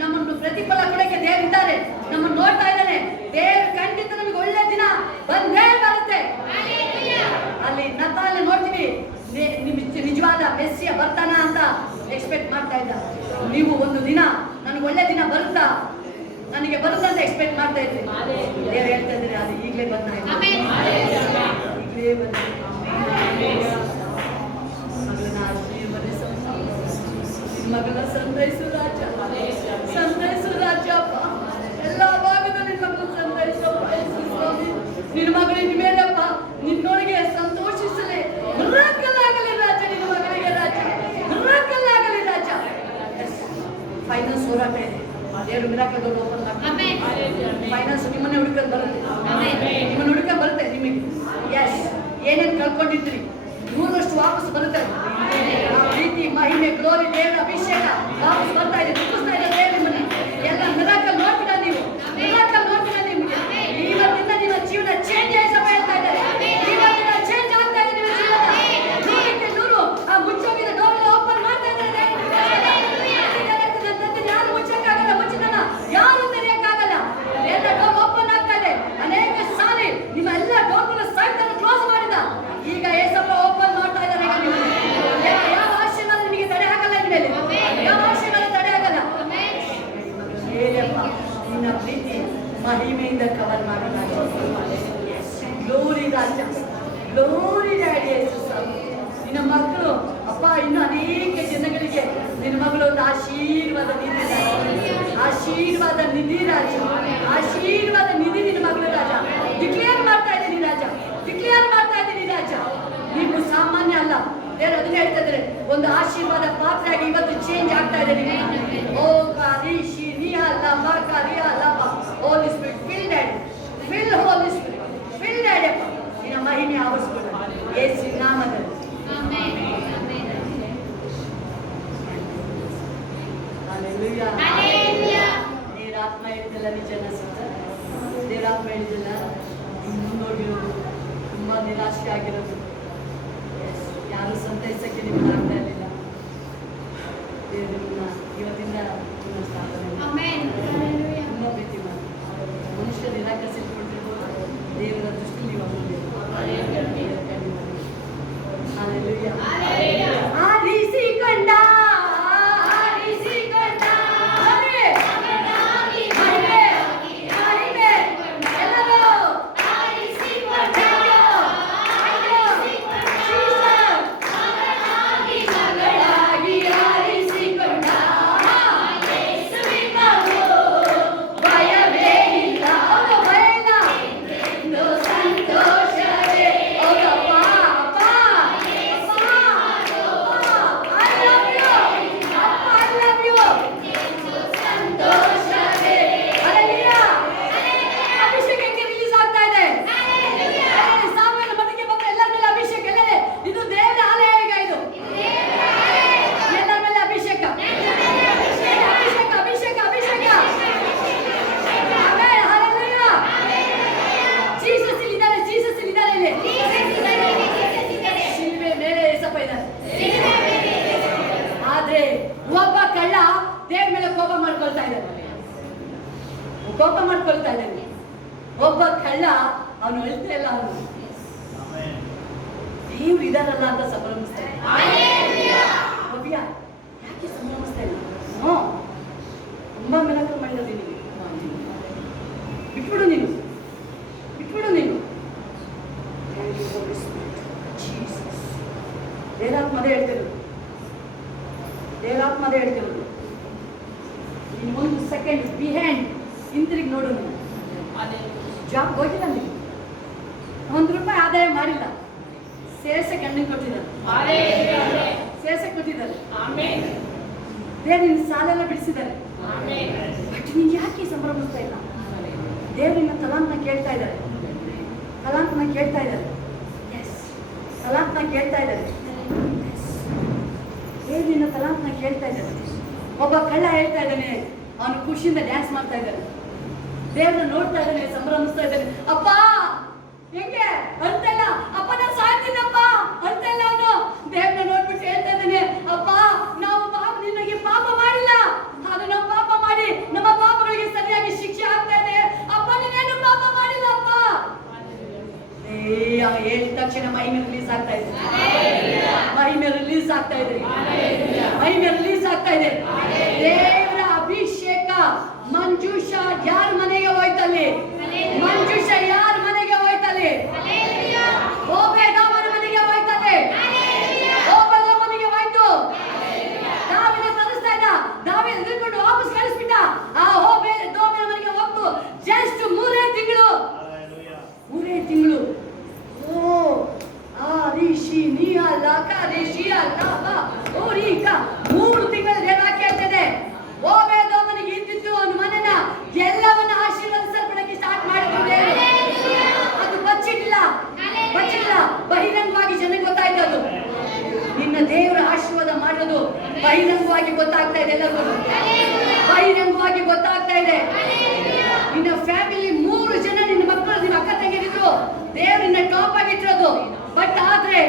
ನಮ್ಮನ್ನು ಪ್ರತಿಫಲ ಕೊಡಕ್ಕೆ ದೇವರಿದ್ದಾರೆ, ನಮ್ಮನ್ನು ನೋಡ್ತಾ ಇದ್ದಾನೆ. ದೇವರು ಖಂಡಿತ ನಮಗೆ ಒಳ್ಳೆ ದಿನ ಬಂದೇ ಬರುತ್ತೆ. ಅಲ್ಲಿ ನತಾಲ್ ನೋಡ್ತೀವಿ, ನಿಜವಾದ ಮೆಸ್ಸಿಯ ಬರ್ತಾನ ಅಂತ ಎಕ್ಸ್ಪೆಕ್ಟ್ ಮಾಡ್ತಾ ಇದ್ದ. ನೀವು ಒಂದು ದಿನ ನನಗೆ ಒಳ್ಳೆ ದಿನ ಬರುತ್ತಾ, ನನಗೆ ಬರುತ್ತಾ ಅಂತ ಎಕ್ಸ್ಪೆಕ್ಟ್ ಮಾಡ್ತಾ ಇದ್ರಿ. ದೇವರು ಹೇಳ್ತಾ ಇದ್ರಿ ಅದು ಈಗಲೇ ಬಂದ, ಈಗಲೇ ಬಂದ. ಮಗಳ ಸಂತೈಸು ರಾಜ, ಸಂತೈಸು ರಾಜಪ್ಪ, ಎಲ್ಲ ಭಾಗದಲ್ಲಿ ಮಗಳು ಸಂತೈಸಪ್ಪ. ನಿನ್ನ ಮಗಳು ಇನ್ಮೇಲಪ್ಪ ನಿನ್ನೊಳಗೆ ಸಂತೋಷಿಸಲಿ, ಮಿರಾಕಲ್ ರಾಜ, ನಿನ್ನ ಮಗಳಿಗೆ ರಾಜ, ಮಿರಾಕಲ್ ರಾಜ. ಫೈನಾನ್ಸ್ ಹೋರಾಟ ಇದೆ, ದೇವರು ಮಿರಾಕಲ್ ಓಪನ್ ಮಾಡ್ತಾರೆ. ಫೈನಾನ್ಸ್ ನಿಮ್ಮನ್ನೇ ಹುಡುಕೊಂಡು ಬರುತ್ತೆ, ನಿಮ್ಮನ್ನ ಹುಡುಕೊಂಡು ಬರುತ್ತೆ. ನಿಮಗೆ ಎಸ್ ಏನೇನು ಕಳ್ಕೊಂಡಿದ್ರಿ 3 ವರ್ಷ ವಾಪಸ್ ಬರುತ್ತೆ. ಪ್ರೀತಿ, ಮಹಿಮೆ, ಗ್ಲೋರಿ, ದೇವರ ಅಭಿಷೇಕ ವಾಪಸ್ ಬರ್ತಾ ಇದೆ, ತುಪ್ಪಿಸ್ತಾ ಇದೆ ದೇವರು ನಿಮ್ಮನ್ನ. ಎಲ್ಲ ಮಿರಾಕಲ್ ನೋಡ್ತೀರಾ ನೀವು, ಮಿರಾಕಲ್ ನೋಡ್ತೀರಾ ನಿಮಗೆ. ಇವತ್ತಿಂದ ನಿಮ್ಮ ಜೀವನ ಚೇಂಜ್ ಆಯ್ತಪ್ಪ ಹೇಳ್ತಾ ಇದ್ದಾರೆ. ಇವತ್ತಿಂದ ಚೇಂಜ್ ಆಗ್ತಾ ಇದೆ ನಿಮ್ಮ ಜೀವನ. 100ಕ್ಕೆ 100 ಆ ಮುಚ್ಚೋಗಿದ ಡೋರ್ ಓಪನ್ ಮಾಡ್ತಾ ಇದ್ದಾರೆ. ಯಾರು ಮುಚ್ಚಕ್ಕಾಗಲ್ಲ, ಮುಚ್ಚಿದಲ್ಲ ಯಾರು ತೆರೆಯಕ್ಕಾಗಲ್ಲ. ಎಲ್ಲ ಡೋರ್ ಓಪನ್ ಆಗ್ತಾ ಇದೆ. ಅನೇಕ ಸಾರಿ ನಿಮ್ಮ ಎಲ್ಲ ಡೋರ್ಗಳ ಸೈತನ್ನು ಕ್ಲೋಸ್ ಮಾಡಿದ. ಈಗ ಏಸಪ್ಪ ಓಪನ್ ಮಾಡ್ತಾ ಇದ್ದಾರೆ. ಯಾವ ಆಶೀರ್ವಾದ ನಿಮಗೆ ತಡೆ ಆಗಲ್ಲ, ಇನ್ಮೇಲೆ ಯಾವ ಆಶೀರ್ವಾದ ತಡೆ ಆಗಲ್ಲ. ಹೇಳಪ್ಪ ನಿನ್ನ ಪ್ರೀತಿ ಮಹಿಮೆಯಿಂದ ಕವರ್ ಮಾಡೋಣ. ಗ್ಲೋರಿ ರಾಜ, ಗ್ಲೋರಿ ಡ್ಯಾಡಿ ಯೇಸು. ನಿನ್ನ ಮಕ್ಕಳು ಅಪ್ಪ ಇನ್ನು ಅನೇಕ ಜನಗಳಿಗೆ ನಿನ್ನ ಮಗಳು ಒಂದು ಆಶೀರ್ವಾದ ನಿಧಿ, ಆಶೀರ್ವಾದ ನಿಧಿ ರಾಜ, ಆಶೀರ್ವಾದ ನಿಧಿ ನಿನ್ನ ಮಗಳು ರಾಜ. ಡಿಕ್ಲೇರ್ ಮಾಡ್ತಾ ಇದ್ದೀನಿ ರಾಜ, ಡಿಕ್ಲೇರ್ ಮಾಡ್ತಾ ಇದ್ದೀನಿ ರಾಜ. ನೀವು ಸಾಮಾನ್ಯ ಅಲ್ಲ, ದೇವರು ಅದನ್ನ ಹೇಳ್ತಾ ಇದ್ದಾರೆ. ಒಂದು ಆಶೀರ್ವಾದ ಪಾತ್ರೆಯಾಗಿ ಇವತ್ತು ಚೇಂಜ್ ಆಗ್ತಾ ಇದೆ ನಿಮಗೆ. ಓ ಕಾರಿ ಶಿನಿಯಾ ಲಂಬ ಕಾರಿಯಾ ಲಂಬ. ಹೋಲಿ ಸ್ಪಿರಿಟ್ ಫಿಲ್ ಡ್ಯಾಡಿ, ಫಿಲ್ ಹೋಲಿ ಸ್ಪಿರಿಟ್ ಫಿಲ್ ಡ್ಯಾಡಿ ಅಪ್ಪ. ನಿನ್ನ ಮಹಿಮೆ ಆವರಿಸಿಕೊಳ್ಳ ಯೇಸು ನಾಮದಲ್ಲಿ. ಆಮೆನ್. Hallelujah, hallelujah. ದೇವರ ಆತ್ಮ ಹೇಳಿದಲ್ಲ ನಿಜ ಅನಿಸುತ್ತೆ. ದೇವರ ಆತ್ಮ ಹೇಳಿದಲ್ಲ ಮುಂದೋಗಿರೋದು, ತುಂಬಾ ನಿರಾಶೆ ಆಗಿರೋದು, ಯಾರು ಸಂತೈಸಕ್ಕೆ ನಿಮ್ಗೆ ಆಗ್ತಾ ಇರಲಿಲ್ಲ. ದೇವರನ್ನ ಇವತ್ತಿಂದ ತುಂಬ ಪ್ರೀತಿ ಮಾಡಿ ಮನುಷ್ಯ ನಿರಾಕರಿಸಿಕೊಂಡಿರ್ಬೋದು, ದೇವರ ದೃಷ್ಟಿ ನೀವು ಆರಿಸಿಕೊಂಡ ಕೋಪ ಮಾಡ್ಕೊಳ್ತಾ ಇದ್ದಾನೆ. ಒಬ್ಬ ಕಳ್ಳ ಅವನು ಹೇಳ್ತಾ ಇಲ್ಲ, ಅವನು ದೇವ್ರು ಇದಾರಲ್ಲ ಅಂತ ಸಂಭ್ರಮಿಸ್ತಾನೆ. ಭವ್ಯ ಯಾಕೆ ಸಂಭ್ರಮಿಸ್ತಾ ಇಲ್ಲ? ತುಂಬಾ ಮಿರಾಕಲ್ ಮಾಡಿದ್ರೆ ನೀನು ಬಿಟ್ಬಿಡು, ನೀನು ಬಿಟ್ಬಿಡು, ನೀನು ದೇವರಾತ್ಮದೇ ಹೇಳ್ತಿರೋದು, ದೇವರಾತ್ಮದೇ ಹೇಳ್ತಿರೋದು. ನೀನು 1 ಸೆಕೆಂಡ್ ಬಿಹೈಂಡ್ ಹಿಂತಿರುಗಿ ನೋಡು. ನೀನು ಜಾಬ್ ಹೋಗಿಲ್ಲ, ನೀನು ₹1 ಆದಾಯ ಮಾಡಿಲ್ಲ, ಸೇರ್ಸೆ ಗಂಡನ್ ಕೊಟ್ಟಿದ್ದಾರೆ, ಸೇರ್ಸೆ ಕೊಟ್ಟಿದ್ದಾರೆ. ದೇವ್ರು ನಿನ್ನ ಸಾಲೆಲ್ಲ ಬಿಡಿಸಿದ್ದಾರೆ. ಬಟ್ ನೀನು ಯಾಕೆ ಸಂಭ್ರಮಿಸ್ತಾ ಇಲ್ಲ? ದೇವ್ರು ನಿನ್ನ ತಲಾಂತನ ಕೇಳ್ತಾ ಇದ್ದಾರೆ, ತಲಾಂತನ ಕೇಳ್ತಾ ಇದ್ದಾರೆ. ಎಸ್, ತಲಾಂತನ ಕೇಳ್ತಾ ಇದ್ದಾರೆ. ದೇವ್ರು ನಿನ್ನ ತಲಾಂತನ ಕೇಳ್ತಾ ಇದ್ದಾರೆ. ಒಬ್ಬ ಕಳ್ಳ ಹೇಳ್ತಾ ಇದ್ದಾನೆ, ಅವನು ಖುಷಿಯಿಂದ ಡ್ಯಾನ್ಸ್ ಮಾಡ್ತಾ ಇದ್ದಾನೆ, ದೇವ್ರನ್ನ ನೋಡ್ತಾ ಇದ್ದಾನೆ, ಸಂಭ್ರಮಿಸ್ತಾ ಇದ್ದಾನೆ. ಅಪ್ಪ ಹೆಂಗೆ ಅಂತ ಇಲ್ಲ, ಅಪ್ಪ ನಾನು ಸಾಯ್ತೀನಪ್ಪ ಅಂತ ಇಲ್ಲ. ಅವನು ದೇವ್ರನ್ನ ಹಾಲೆಲೂಯಾ ಹೇಳಿದ ತಕ್ಷಣ ಮಹಿಮೆ ರಿಲೀಸ್ ಆಗ್ತಾ ಇದೆ. ಮಹಿಮೆ ರಿಲೀಸ್ ಆಗ್ತಾ ಇದೆ. ಮಹಿಮೆ ರಿಲೀಸ್ ಆಗ್ತಾ ಇದೆ. ದೇವರ ಅಭಿಷೇಕ ಮಂಜುಷ ಯಾರ ಮನೆಗೆ ಹೋಯ್ತಲ್ಲಿ? ಮಂಜುಷ ಯಾರ ಮನೆಗೆ ಹೋಯ್ತಲ್ಲಿ? ಓಬೇದೋಮನ ಮನೆಗೆ ಹೋಯ್ತಲ್ಲಿ. ಓಬೇದೋಮನಿಗೆ ಹೋಯ್ತು. ದಾವೀದ ತರಿಸ್ತಾ ಇದ್ದ. ದಾವೀದ ಎದುರ್ಕೊಂಡು ವಾಪಸ್ ಕಳಿಸ್ಬಿಟ್ಟ. ಆ ಓಬೇದೋಮನ ಮನೆಗೆ ಹೋಗ್ತು. ಜಸ್ಟ್ 3 ತಿಂಗಳು. 3 ತಿಂಗಳು. ಓ ಆ ರಿಷಿ ನಿಯಾ ಲಾಕ ರಿಷಿಯಾ ಲಾಬಾ ಓರಿಕ 3 ತಿಂಗಳ ದೇವಾಕ್ಯ ಹೇಳ್ತದೆ. ಓಬೇದೋಮನಿಗೆ ಇದ್ದಿದ್ದು ಅವನ ಮನೆನ ಎಲ್ಲವನ್ನ ಆಶೀರ್ವದಿಸಲ್ಪಡಕ್ಕೆ ಸ್ಟಾರ್ಟ್ ಮಾಡಿಕೊಂಡೆ. ಅದು ಬಚ್ಚಿಲ್ಲ ಬಹಿರಂಗವಾಗಿ ಜನಕ್ಕೆ ಗೊತ್ತಾಯ್ತು. ಅದು ನಿನ್ನ ದೇವರ ಆಶೀರ್ವಾದ ಮಾಡೋದು ಬಹಿರಂಗವಾಗಿ ಗೊತ್ತಾಗ್ತಾ ಇದೆ. ಎಲ್ಲರಿಗೂ ಬಹಿರಂಗವಾಗಿ ಗೊತ್ತಾಗ್ತಾ ಇದೆ. ನಿನ್ನ ಫ್ಯಾಮಿಲಿ 3 ಜನ ನಿನ್ನ ಮಕ್ಕಳು, ನಿನ್ನ ಅಕ್ಕ ತಂಗಿಯರಿದ್ರು. ದೇವರು ನಿನ್ನ ಟಾಪ್ ಆಗಿಟ್ಟಿರೋದು. ಬಟ್ ಆದ್ರೆ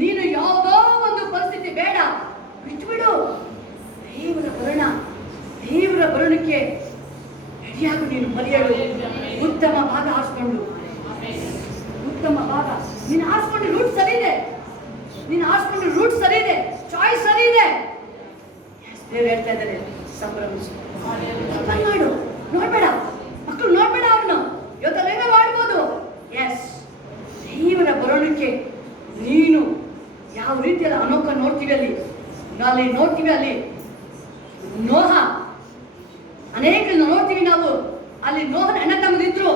ನೀನು ಯಾವುದೋ ಒಂದು ಪರಿಸ್ಥಿತಿ ಬೇಡ, ಬಿಟ್ಬಿಡು. ದೇವರ ಬರಣಕ್ಕೆ ರೆಡಿಯಾಗು. ನೀನು ಮರೆಯಲು ಉತ್ತಮ ಭಾಗ ಆರಿಸ್ಕೊಂಡು, ಉತ್ತಮ ಭಾಗ ನೀನು ಆರಿಸ್ಕೊಂಡು ರೂಟ್ ಸರಿ ಇದೆ. ನೀನು ಆರಿಸ್ಕೊಂಡು ರೂಟ್ ಸರಿ ಇದೆ, ಚಾಯ್ಸ್ ಸರಿ ಇದೆ. ದೇವ್ರು ಹೇಳ್ತಾ ಇದ್ದಾರೆ, ಸಂಭ್ರಮಿಸು. ಮಾಡು, ನೋಡ್ಬೇಡ, ಮಕ್ಕಳು ನೋಡ್ಬೇಡ. ಅವ್ರನ್ನ ಇವತ್ತಲ್ಲೇನೋ ಮಾಡ್ಬೋದು. ಎಸ್, ದೇವರ ಬರೋಣಕ್ಕೆ ನೀನು ಯಾವ ರೀತಿಯಲ್ಲಿ ಅನೋಕ ನೋಡ್ತೀವಿ ಅಲ್ಲಿ ನೋಡ್ತೀವಿ. ಅಲ್ಲಿ ನೋಹ ಅನೇಕ ನೋಡ್ತೀವಿ ನಾವು. ಅಲ್ಲಿ ನೋಹನ ಅಣ್ಣ ತಮ್ಮದಿದ್ರು,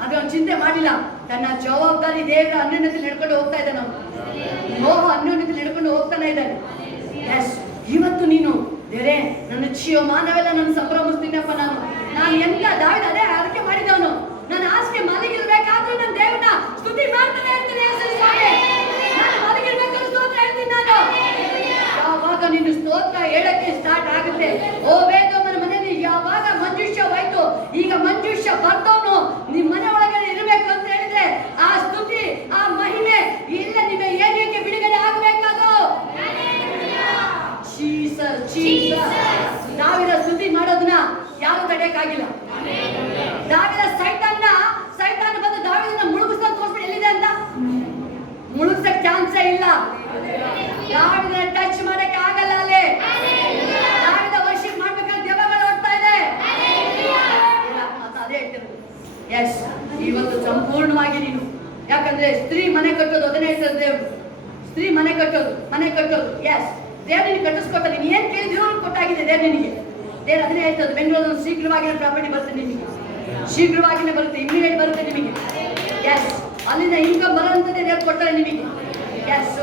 ಆದ್ರೆ ಅವ್ನು ಚಿಂತೆ ಮಾಡಿಲ್ಲ. ತನ್ನ ಜವಾಬ್ದಾರಿ ದೇವರ ಅನ್ಯೋನ್ಯತೆಯಲ್ಲಿ ನಡ್ಕೊಂಡು ಹೋಗ್ತಾ ಇದ್ದಾನೆ. ನಾವು ನೋಹ ಅನ್ಯೋನ್ಯತೆಯಲ್ಲಿ ನಡ್ಕೊಂಡು ಹೋಗ್ತಾನೆ ಇದ್ದಾನೆ. ಎಸ್, ಇವತ್ತು ನೀನು ದೇವರೇ ನನ್ನ ಜೀವಮಾನವೆಲ್ಲ ನಾನು ಸಂಭ್ರಮಿಸ್ತೀನಪ್ಪ. ನಾನು ಎಂತ ದಾವಿದ ಅದೇ ಅದಕ್ಕೆ ಮಾಡಿದವನು. ನನ್ನ ಆಸೆ ಮಲಗಿರ್ಬೇಕಾದ್ರೂ ನನ್ನ ದೇವನ ಸ್ತುತಿ ಮಾಡ್ತಾನೆ ಇರ್ತೀನಿ. ನಾನು ಮಲಗಿರ್ಬೇಕಾದ್ರೂ ಸ್ತೋತ್ರ ಹೇಳ್ತೀನಿ. ನಾನು ಯಾವಾಗ ನಿನ್ನ ಸ್ತೋತ್ರ ಹೇಳಕ್ಕೆ ಸ್ಟಾರ್ಟ್ ಆಗುತ್ತೆ, ಓಬೇದೋಮನ ಮನೆಯಲ್ಲಿ ಯಾವಾಗ ಮಂಜುಷ್ಯ ಹೋಯ್ತು, ಈಗ ಮಂಜುಷ್ಯ ಬರ್ತವನು ನಿಮ್ ಮನೆ ಒಳಗಡೆ ಇರಬೇಕು ಅಂತ ಹೇಳಿದ್ರೆ ಆ ಸ್ತುತಿ, ಆ ಮಹಿಮೆ ಇಲ್ಲ ನಿಮ್ಮ ಏರಿಯಾಕ್ಕೆ ಬಿಡುಗಡೆ ಆಗಬೇಕಾದು. ದಾವಿದ ಸ್ತುತಿ ಮಾಡೋದನ್ನ ಯಾರು ತಡೆಯಕ್ಕಾಗಿಲ್ಲ. ದಾವಿದ ಸೈತಾನ ಬಂದು ದಾವಿದನ ಮುಳುಗಿಸ್ತಾ ತೋರಿಸ್ಬಿಟ್ಟು ಎಲ್ಲಿದೆ ಅಂತ ಮುಳುಗ್ಸಕ್ ಚಾನ್ಸೇ ಇಲ್ಲ. ದಾವಿದನ ಟಚ್ ಮಾಡಕ್ಕೆ ಆಗಲ್ಲ. ಅಲ್ಲಿ ದಾವಿದ ವರ್ಷಿಪ್ ಮಾಡ್ಬೇಕಾದ್ರೆ ದೆವ್ವಗಳು ಓಡ್ತಾ ಇದೆ. ಅದೇ ಹೇಳ್ತಿರೋದು. ಎಸ್, ಇವತ್ತು ಸಂಪೂರ್ಣವಾಗಿ ನೀನು, ಯಾಕಂದ್ರೆ ಸ್ತ್ರೀ ಮನೆ ಕಟ್ಟೋದು ಅದನ್ನೇ ಹೇಳ್ತಾರೆ ದೇವ್ರು. ಸ್ತ್ರೀ ಮನೆ ಕಟ್ಟೋದು. ಎಸ್, ದೇವ್ರು ನಿನಗೆ ಕಟ್ಟಿಸ್ಕೊಟ್ಟ. ನೀನು ಏನ್ ಕೇಳಿದ್ರು ಕೊಟ್ಟಾಗಿದೆ ದೇವ್ರು ನಿನಗೆ. ದೇವ್ರು ಅದನ್ನೇ ಹೇಳ್ತದೆ, ಬೆಂಗಳೂರಲ್ಲಿ ಶೀಘ್ರವಾಗಿ ಪ್ರಾಪರ್ಟಿ ಬರುತ್ತೆ ನಿಮಗೆ. ಶೀಘ್ರವಾಗಿನೇ ಬರುತ್ತೆ, ಇಮಿಡಿಯೇಟ್ ಬರುತ್ತೆ ನಿಮಗೆ. ಎಸ್, ಅಲ್ಲಿಂದ ಇನ್ಕಮ್ ಬರೋಂಥದ್ದೇ ದೇವ್ರು ಕೊಡ್ತಾರೆ ನಿಮಗೆ. ಎಸ್,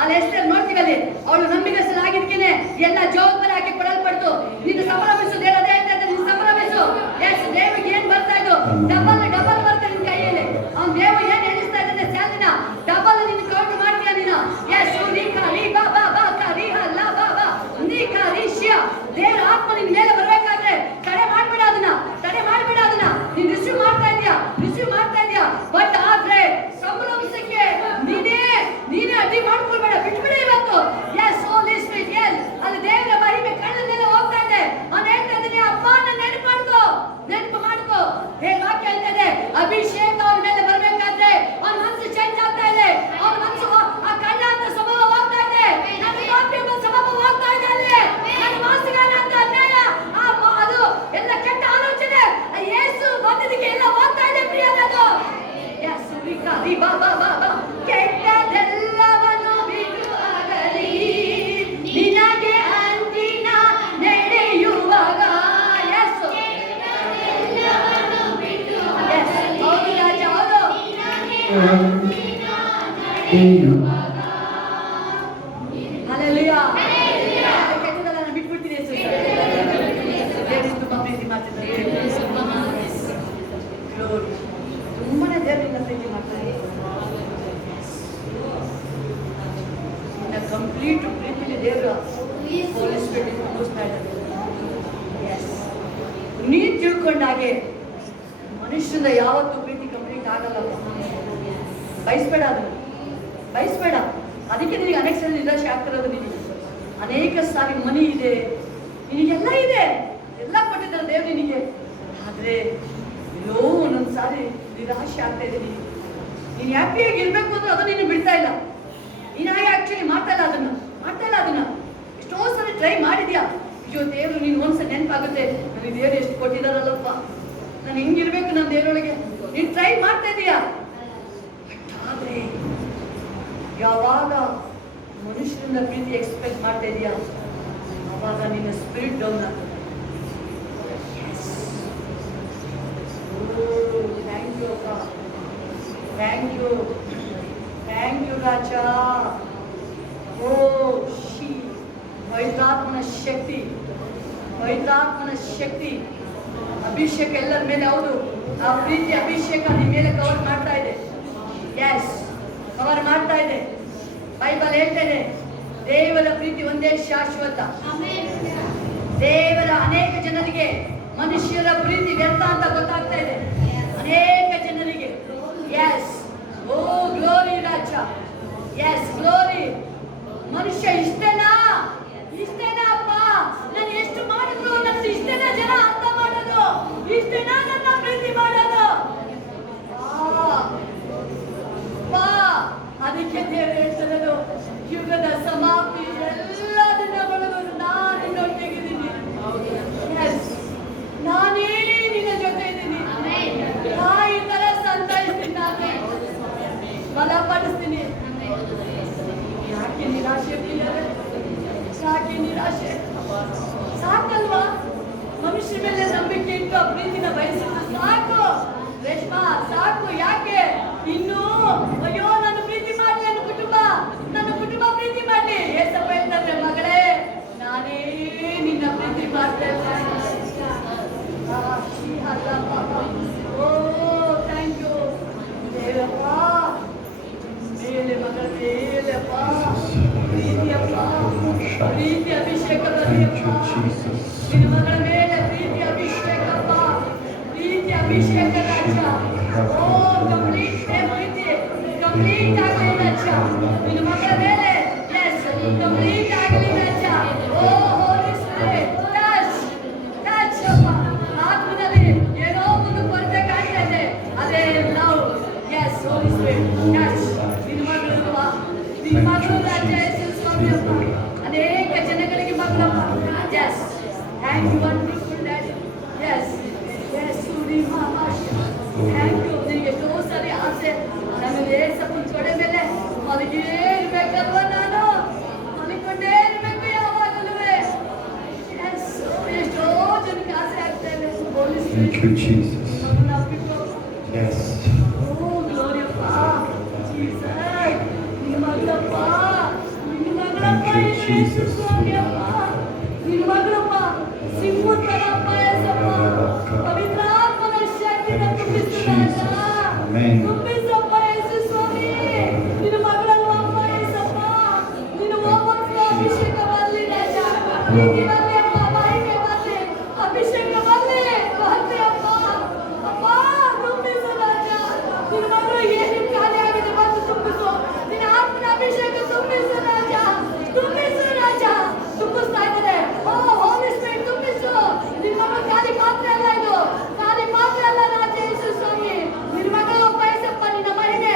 ಅಲ್ಲಿ ಎಷ್ಟೇ ನೋಡ್ತೀವಿ. ಅಲ್ಲಿ ಅವಳು ನಂಬಿಕೆಸಲಾಗಿರ್ತೀನಿ ಎಲ್ಲ ಜವಾಬ್ದಾರಿ ಹಾಕಿ ಕೊಡಲ್ಪಡ್ತು. ನಿನ್ನ ಸಂಭ್ರಮಿಸು. ದೇವ್ರು ಅದೇ ಹೇಳ್ತಾ ಇದ್ದಾರೆ, ನೀನು ಸಂಭ್ರಮಿಸು. ಎಸ್, ದೇವ್ರಿಗೆ ಏನ್ ಬರ್ತಾ ಇದ್ದು ಡಬಲ್ ಬರ್ತದೆ ನಿನ್ ಕೈಯಲ್ಲಿ. ಅವ್ನು ದೇವ್ರು ಏನ್ ಎಣಿಸ್ತಾ ಇದ್ದಾನೆ ಸ್ಯಾಲರಿನ ಡಬಲ್ ನಿನ್ ಕೌಂಟ್ ಮಾಡ್ತೀಯ ನೀನು. ಎಸ್, ದೇವರ ಆತ್ಮ ನಿನ್ ಮೇಲೆ ಬರ್ಬೇಕಾದ್ರೆ ತಡೆ ಮಾಡ್ಬೇಡ ಅದನ್ನ. ನೀನ್ ರಿಸೀವ್ ಮಾಡ್ತಾ ಇದೀಯಾ. ಬಟ್ ಆದ್ರೆ ಸಂಭ್ರಮಿಸಕ್ಕೆ ನೀನೇ ಅಡ್ಡಿ ಮಾಡ್ಕೊಳ್ಬೇಡ, ಬಿಟ್ಬಿಡ ಇವತ್ತು. S, holy spirit. ಎಸ್, ಅಲ್ಲಿ ದೇವರ ಮಹಿಮೆ ಕಣ್ಣ ಮೇಲೆ ಹೋಗ್ತಾ ಇದೆ. ಅವ್ನು ಹೇಳ್ತಾ ಇದ್ದಾನೆ, ಅಪ್ಪ ನನ್ನ ನೆನಪು ಮಾಡ್ಕೋ. ವಾಕ್ಯ ಹೇಳ್ತಾ ಇದೆ, ಅಭಿಷೇಕ ಅವ್ರ ಮೇಲೆ ಬರ್ಬೇಕಾದ್ರೆ ಅವ್ನ ಮನಸ್ಸು ಚೇಂಜ್ ಆಗ್ತಾ ಇದೆ. ಅವ್ನ ಮನಸ್ಸು ಆ ಕಳ್ಳ ಅಂತ ಸ್ವಭಾವ ಹೋಗ್ತಾ ಇದೆ. ನನ್ನ ಕಾಪಿ ಎಂಬ ಸ್ವಭಾವ ಹೋಗ್ತಾ ಇದೆ. ಅಲ್ಲಿ ನನ್ನ ಮಾಸುಗಾರ ಅಂತ ಅನ್ಯಾಯ, ಅದು ಎಲ್ಲ ಕೆಟ್ಟ ಆಲೋಚನೆ ಯೇಸು ಬಂದಿದ್ದಕ್ಕೆ ಎಲ್ಲ ಹೋಗ್ತಾ ಇದೆ ಪ್ರಿಯರದು. ಎಸ್, ಕೆಟ್ಟದೆಲ್ಲವನ್ನು ಬಿಟ್ಟು ಆಗಲಿ ನಿನಗೆ ಅಂದಿನ ನಡೆಯುವಾಗ. ಎಸ್, ಹೌದು ರಾಜ, ಹೌದು. ಹಲ್ಲೆಲೂಯಾ. ಕೆಟ್ಟದೆಲ್ಲ ನಾನು ಬಿಟ್ಬಿಡ್ತೀನಿ. ತುಂಬಾ ಪ್ರೀತಿ ಮಾಡ್ತಿದ್ದಾರೆ. ತುಂಬಾನೇ ದೇವರಿಂದ ಪ್ರೀತಿ ಮಾಡ್ತಾರೆ. ಕಂಪ್ಲೀಟ್ ಪ್ರೀತಿಲಿ ದೇವರು ನೀನ್ ತಿಳ್ಕೊಂಡಾಗೆ ಮನುಷ್ಯನ ಯಾವತ್ತೂ ಪ್ರೀತಿ ಕಂಪ್ಲೀಟ್ ಆಗಲ್ಲ. ಬಯಸ್ಬೇಡ. ಅದಕ್ಕೆ ನಿನಗೆ ಅನೇಕ ಸಲ ನಿರಾಶೆ ಆಗ್ತಿರೋದು. ನಿನಗೆ ಅನೇಕ ಸಾರಿ ಮನಿ ಇದೆ, ನಿನಗೆಲ್ಲ ಇದೆ, ಎಲ್ಲ ಕೊಟ್ಟಿದ್ದಾರೆ ದೇವ್ರು ನಿನಗೆ. ಆದ್ರೆ ಎಲ್ಲೋ ಒಂದೊಂದು ಸಾರಿ ನಿರಾಶೆ ಆಗ್ತಾ ಇದೆ ನಿನಗೆ. ನೀನು ಹ್ಯಾಪಿಯಾಗಿ ಇರಬೇಕು ಅಂದ್ರೆ ಅದು ನೀನು ಬಿಡ್ತಾ ಇಲ್ಲ. ನೀನು ಹಾಗೆ ಆಕ್ಚುಲಿ ಮಾಡ್ತಾ ಇಲ್ಲ ಅದನ್ನ ಎಷ್ಟೋ ಸಲ ಟ್ರೈ ಮಾಡಿದ್ಯಾ. ಅಯ್ಯೋ ದೇವರು ನೀನು ಒಂದ್ಸಲ ನೆನಪಾಗುತ್ತೆ, ನನಗೆ ದೇವರು ಎಷ್ಟು ಕೊಟ್ಟಿದಾರಲ್ಲಪ್ಪ, ನಾನು ಹಿಂಗಿರ್ಬೇಕು ನನ್ನ ದೇವರೊಳಗೆ. ನೀನು ಟ್ರೈ ಮಾಡ್ತಾ ಇದೀಯಾ. ಆದ್ರೆ ಯಾವಾಗ ಮನುಷ್ಯರಿಂದ ಪ್ರೀತಿ ಎಕ್ಸ್ಪೆಕ್ಟ್ ಮಾಡ್ತಾ ಇದೀಯಾ ಅವಾಗ ನಿನ್ನ ಸ್ಪಿರಿಟ್ ಡೌನ್ ಆಗ್ತದೆ. ಥ್ಯಾಂಕ್ ಯು ಅಪ್ಪ, ಥ್ಯಾಂಕ್ ಯು ರಾಜ. ಓ ಶಿ ಪವಿತ್ರಾತ್ಮನ ಶಕ್ತಿ ಅಭಿಷೇಕ ಎಲ್ಲರ ಮೇಲೆ. ಹೌದು, ಆ ಪ್ರೀತಿ ಅಭಿಷೇಕ ನಿಮ್ಮ ಮೇಲೆ ಕವರ್ ಮಾಡ್ತಾ ಇದೆ. ಎಸ್, ಕವರ್ ಮಾಡ್ತಾ ಇದೆ. ಬೈಬಲ್ ಹೇಳ್ತಾ ಇದೆ, ದೇವರ ಪ್ರೀತಿ ಒಂದೇ ಶಾಶ್ವತ. ದೇವರ ಅನೇಕ ಜನರಿಗೆ ಮನುಷ್ಯರ ಪ್ರೀತಿ ವ್ಯರ್ಥ ಅಂತ ಗೊತ್ತಾಗ್ತಾ ಇದೆ, ಅನೇಕ ಜನರಿಗೆ. ಎಸ್, ಓ ಗ್ಲೋರಿ ರಾಜ, ಎಸ್ ಗ್ಲೋರಿ. ಮನುಷ್ಯ ಇಷ್ಟೇನಾ ಅಪ್ಪ, ನಾನು ಎಷ್ಟು ಮಾಡಿದ್ರು ನನ್ನದು ಇಷ್ಟೇನಾ ಜನ ಅರ್ಥ ಮಾಡೋದು, ಇಷ್ಟೇನಾ ನನ್ನ ಪ್ರೀತಿ ಮಾಡೋದು. ಅದಕ್ಕೆ ದೇವರು ಹೇಳ್ತಿರೋದು, ಯುಗದ ಸಮಾಪ್ತಿ ಎಲ್ಲ ದಿನಗಳು ನಾನು ನಿನ್ನೊಟ್ಟಿಗಿದ್ದೀನಿ. ನಾನೇ ನಿನ್ನ ಜೊತೆ ಇದ್ದೀನಿ. ತಾಯಿ ತರ ಸಂತೈಸ್ತೀನಿ, ನಾನೇ ಬಲಪಡಿಸ್ತೀನಿ. ಯಾಕೆ ನಿರಾಶೆ ಪ್ರಿಯರೇ? ಯಾಕೆ ನಿರಾಶೆ? ಸಾಕಲ್ವಾ? ಮನುಷ್ಯ ಮೇಲೆ ನಂಬಿಕೆ ಇಟ್ಟು ಆ ಪ್ರೀತಿನ ಬಯಸಿದ್ದು ಸಾಕು ರೇಷ್ಮಾ, ಸಾಕು. ಯಾಕೆ ಇನ್ನು ಅಯ್ಯೋ ನಾನು ಪ್ರೀತಿ ಮಾಡಲಿ, ನನ್ನ ಕುಟುಂಬ ಪ್ರೀತಿ ಮಾಡಲಿ. ಏಸಪ್ಪ ಹೇಳ್ತಾರೆ, ಮಗಳೇ ನಾನೇ ನಿನ್ನ ಪ್ರೀತಿ ಮಾಡ್ತೇನೆ. ಓ ಥ್ಯಾಂಕ್ ಯು ದೇವಪ್ಪ. ಮೇಲೆ ಮಗಳ ಮೇಲೆಪ್ಪ ಪ್ರೀತಿ ಅಭಿಷೇಕ ಬರಲಿಯಪ್ಪ. ನಿನ್ನ ಮಗಳ ಮೇಲೆ ಪ್ರೀತಿ ಅಭಿಷೇಕಪ್ಪ, ಪ್ರೀತಿ ಅಭಿಷೇಕ ರಾಜ. ಓ ಕಂಪ್ಲೀಟ್ ಪ್ರೀತಿ ಕಂಪ್ಲೀಟ್ ಆಗಲಿ ರಾಜ ನಿನ್ನ ಮಗಳ ಮೇಲೆ. ಎಸ್, ಕಂಪ್ಲೀಟ್ ಆಗಲಿ ರಾಜ. ಓ ಹೋಲಿ ಸ್ಪಿರಿಟ್, ಟಚ್ ಅಪ್ಪ. ಆತ್ಮದಲ್ಲಿ ಏನೋ ಒಂದು ಕೊರತೆ ಕಾಣ್ತಾ ಇದೆ, ಅದೇ love. Yes, holy spirit touch ನಿನ್ನ ಮಗಳು ರಾಜ ಯೇಸು ಸ್ವಾಮಿ ಅಪ್ಪ. ಅನೇಕ ಜನಗಳಿಗೆ ಮಗಳಪ್ಪ. Yes, thank you wonderful daddy. Yes thank you. ನಿನಗೆ ಎಷ್ಟೋ ಸರಿ ಆಸೆ, ನನಗೆ ಏಸಪ್ಪನ ತೊಡೆ ಮೇಲೆ ಮಲಗೇ ಇರ್ಬೇಕಲ್ವ, ನಾನು ಮಲಿಕೊಂಡೇ ಇರ್ಬೇಕು ಯಾವಾಗಲೂ. ಎಸ್, ಎಷ್ಟೋ ಜನಕ್ಕೆ ಆಸೆ ಆಗ್ತಾ ಇದೆ. Thank you, Jesus. Yes. ಓ ಗ್ಲೋರಿಯಪ್ಪ, ಜೀಸಸ್ ನಿನ್ನ ಮಗಳಪ್ಪ, ಯೇಸು ಸ್ವಾಮಿಯಪ್ಪ. ನಿನ್ನ ಮಗಳಪ್ಪ, ಸಿಂಹದ ಥರಪ್ಪ ಯೇಸಪ್ಪ. ಪವಿತ್ರಾತ್ಮನ ಶಕ್ತಿನ ತುಂಬಿಸಪ್ಪ ಯೇಸು ಸ್ವಾಮಿ. ನಿನ್ನ ಮಗಳಲ್ವಪ್ಪ ಯೇಸಪ್ಪ. ನಿನ್ನ ಓವರ್ಫ್ಲೋ ಅಭಿಷೇಕ ಬರಲಿ ರಾಜ. ಪ್ರೀತಿ ಬರಲಿ ಅಪ್ಪ, ಮಹಿಮೆ ಬರಲಿ, ಅಭಿಷೇಕ ಬರಲಿ. ಬರಲಿ ಅಪ್ಪ, ಅಪ್ಪ ತುಂಬಿಸು ರಾಜ. ನಿನ್ನ ಮಗಳು ಏನು ಖಾಲಿ ಆಗಿದೆ ಬಂದು ತುಂಬಿಸು. ನಿನ್ನ ಆತ್ಮನ ಅಭಿಷೇಕ ತುಂಬಿಸು ರಾಜ, ತುಂಬಿಸು ರಾಜ. ತುಂಬಿಸ್ತಾ ಇದ್ದಾರೆ. ಓ ಹೋಲಿ ಸ್ಪಿರಿಟ್ ತುಂಬಿಸು. ನಿನ್ನ ಮಗಳು ಖಾಲಿ ಪಾತ್ರೆ ಅಲ್ಲ, ಇದು ಖಾಲಿ ಪಾತ್ರೆ ಅಲ್ಲ ರಾಜ ಯೇಸು ಸ್ವಾಮಿ. ನಿನ್ನ ಮಗಳು ಬಯಸಪ್ಪ, ನಿನ್ನ ಮಹಿಮೆ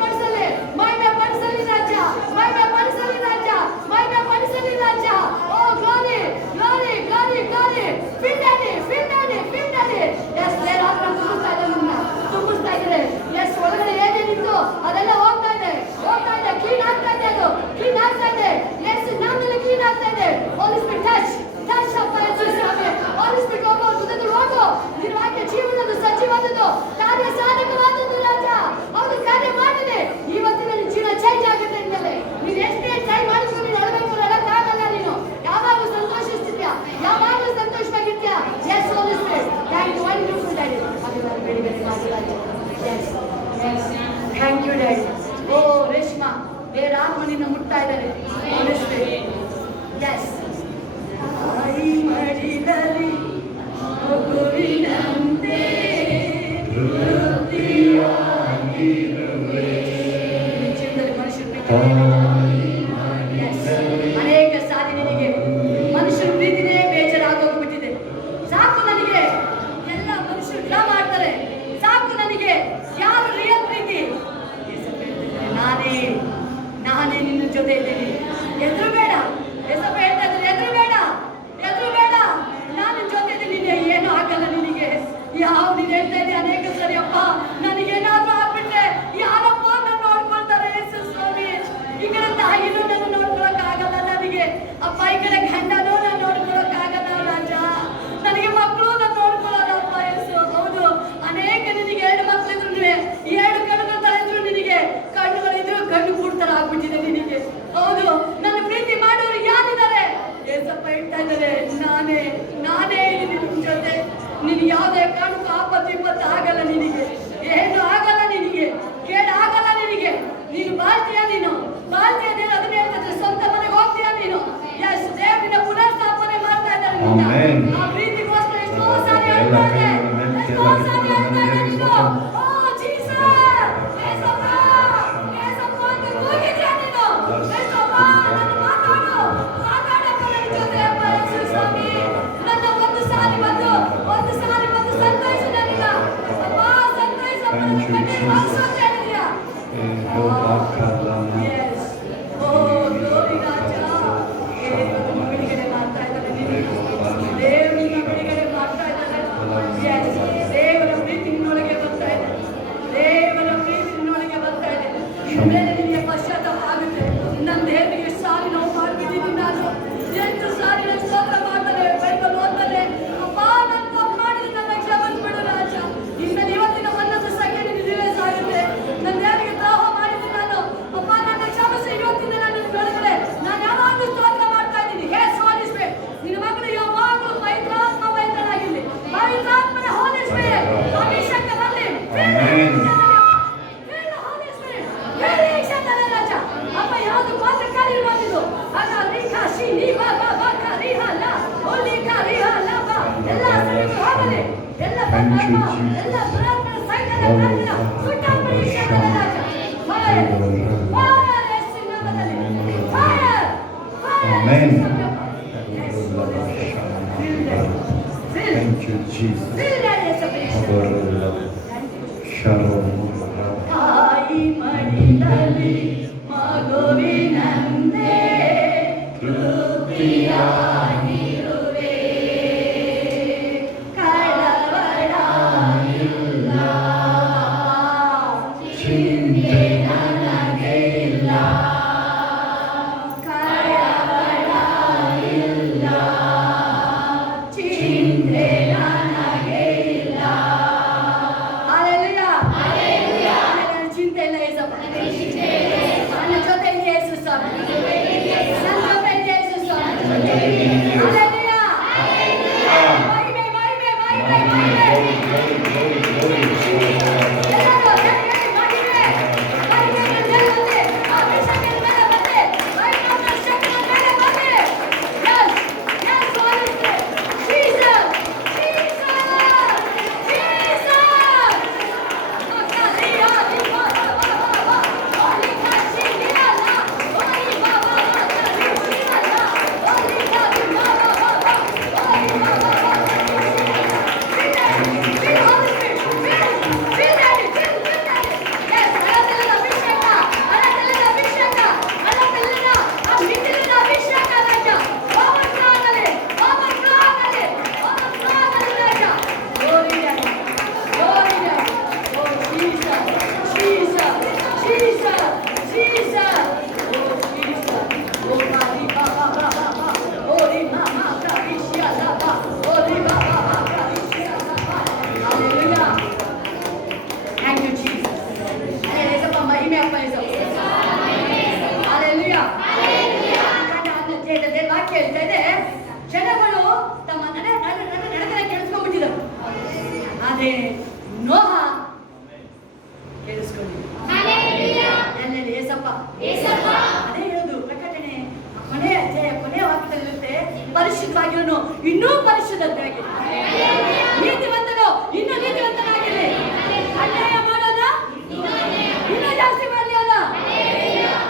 ಪಡಿಸಲಿ, ಮಹಿಮೆ ಪಡಿಸಲಿ ರಾಜ, ಮಹಿಮೆ ಪಡಿಸಲಿ ರಾಜ, ಮಹಿಮೆ ಪಡಿಸಲಿ ರಾಜ. ಓ ಗ್ಲೋರಿ ಗ್ಲೋರಿ ಗ್ಲೋರಿ ಗ್ಲೋರಿ. ಫಿಲ್ಡಲ್ಲಿ ಎಸ್, ದೇವರ ತುಂಬಿಸ್ತಾ ಇದ್ದಾರೆ. ಎಸ್, ಒಳಗಡೆ ಏನೇನಿತ್ತು ಅದೆಲ್ಲ ಹೋಗ್ತಾ ಇದೆ, ಕ್ಲೀನ್ ಆಗ್ತಾ ಇದೆ, ಅದು ಕ್ಲೀನ್ ಆಗ್ತಾ ಇದೆ. ಎಸ್, ನಮ್ಮಲ್ಲಿ ಕ್ಲೀನ್ ಆಗ್ತಾ ಇದೆ. ಹೋಲಿ ಸ್ಪಿರಿಟ್ ಟಚ್ ಅಪ್ಪ ಯೇಸು ಸ್ವಾಮಿ. ಹೋಲಿ ಸ್ಪಿರಿಟ್ ಹೋಗು. ನಿನ್ನ ವಾಕ್ಯ ಜೀವನದ ಸಜೀವಾದದ್ದು, ಕಾರ್ಯ ಸಾಧಕವಾದದ್ದು ರಾಜ. ಹೌದು, ಕಾರ್ಯ ಮಾಡಿದೆ. ಇವತ್ತಿನ ನಿನ್ನ ಜೀವನ ಚೇಂಜ್ ಆಗುತ್ತೆ. ಇನ್ಮೇಲೆ ನೀನು ಎಷ್ಟೇ ಟ್ರೈ ಮಾಡಿದ್ರು ನೀನು ಅಳಬೇಕು ಹೇಳಕ್ಕಾಗಲ್ಲ. ನೀನು ಯಾವಾಗಲೂ ಸಂತೋಷಿಸ್ತಿದ್ಯಾ, ಯಾವಾಗಲೂ ಸಂತೋಷವಾಗಿರ್ತೀಯಾ. Yes, holy spirit thank you wonderful daddy. ಅದು ಬೇಡಿ ಎಸ್, ಥ್ಯಾಂಕ್ ಯು ಡ್ಯಾಡಿ. ಓ ರೇಷ್ಮಾ, ಬೇರೆ ಆತ್ಮನಿಂದ ಮುಟ್ತಾ ಇದ್ದಾರೆ. Holy spirit yes. ತಾಯಿ ಮಡಿಲಲ್ಲಿ ಮಗುವಿನಂತೆ ಅನೇಕ ಸಾರಿ ನಿನಗೆ ಮನುಷ್ಯರ ಪ್ರೀತಿನೇ ಬೇಜಾರಾಗೋಗ್ಬಿಟ್ಟಿದೆ. ಸಾಕು ನನಗೆ, ಎಲ್ಲ ಮನುಷ್ಯರು ಡ್ರಾ ಮಾಡ್ತಾರೆ. ಸಾಕು ನನಗೆ, ಯಾರು ರಿಯಲ್ ಪ್ರೀತಿ Amen. Thank you, Jesus. Shalom. ತಾಯಿ ಮಡಿಲಲ್ಲಿ ಮಗುವಿನಂತೆ ತೃಪ್ತಿಯಾಗಿರುವೆ. ಕಳವಳ ಇಲ್ಲ, ಚಿಂತೆ ನನಗೆ ಇಲ್ಲ. ಕಳವಳ ಇಲ್ಲ, ಚಿಂತೆ ನನಗೆ ಇಲ್ಲ. Hallelujah. ನನ್ನ ಚಿಂತೆ ಇಲ್ಲ ಯೇಸಪ್ಪ. ನನ್ನ ಜೊತೆ ಇದೆ ಯೇಸು ಸ್ವಾಮಿ. ನನ್ನ ಜೊತೆ ಇದೆ ಯೇಸು ಸ್ವಾಮಿ. Hallelujah. ಮಹಿಮೆ, ಮಹಿಮೆ, ಮಹಿಮೆ, ಮಹಿಮೆ. ಎಲ್ಲರೂ ಹೇಳಿ, ಮಹಿಮೆ, ಮಹಿಮೆ ಮೇಲೆ ಬಂದೆ. ಅಭಿಷೇಕದ ಮೇಲೆ ಬಂದೆ. ಮಹಿಮೆಯ ಶಕ್ತಿಯ ಮೇಲೆ ಬಂದೆ. Yes, yes, Holy Spirit. Jesus, Jesus, Jesus. ಜನಗಳು ತಮ್ಮ ನಡಕನೆ ಕೆಡಿಸ್ಕೊಂಡ್ಬಿಟ್ಟಿದರು. ಆದ್ರೆ ನೋಹ ಕೇಳಿಸ್ಕೊಂಡಿಲ್ಲ. ಎಲ್ಲೆಲ್ಲಿ ಏಸಪ್ಪ ಅದೇ ಹೇಳುದು ಪ್ರಕಟಣೆ ಕೊನೆಯ ಅಧ್ಯಾಯ ಕೊನೆಯ ವಾಕ್ಯದಲ್ಲಿರುತ್ತೆ, ಪರಿಶುದ್ಧವಾಗಿರೋನು ಇನ್ನೂ ಪರಿಶುದ್ಧತೆಯಾಗಿ, ನೀತಿವಂತನು ಇನ್ನೂ ನೀತಿವಂತನಾಗಿರಲಿ, ಅನ್ಯಾಯ ಮಾಡೋದ ಇನ್ನೂ ಜಾಸ್ತಿ ಮಾಡಲಿ ಅವನ.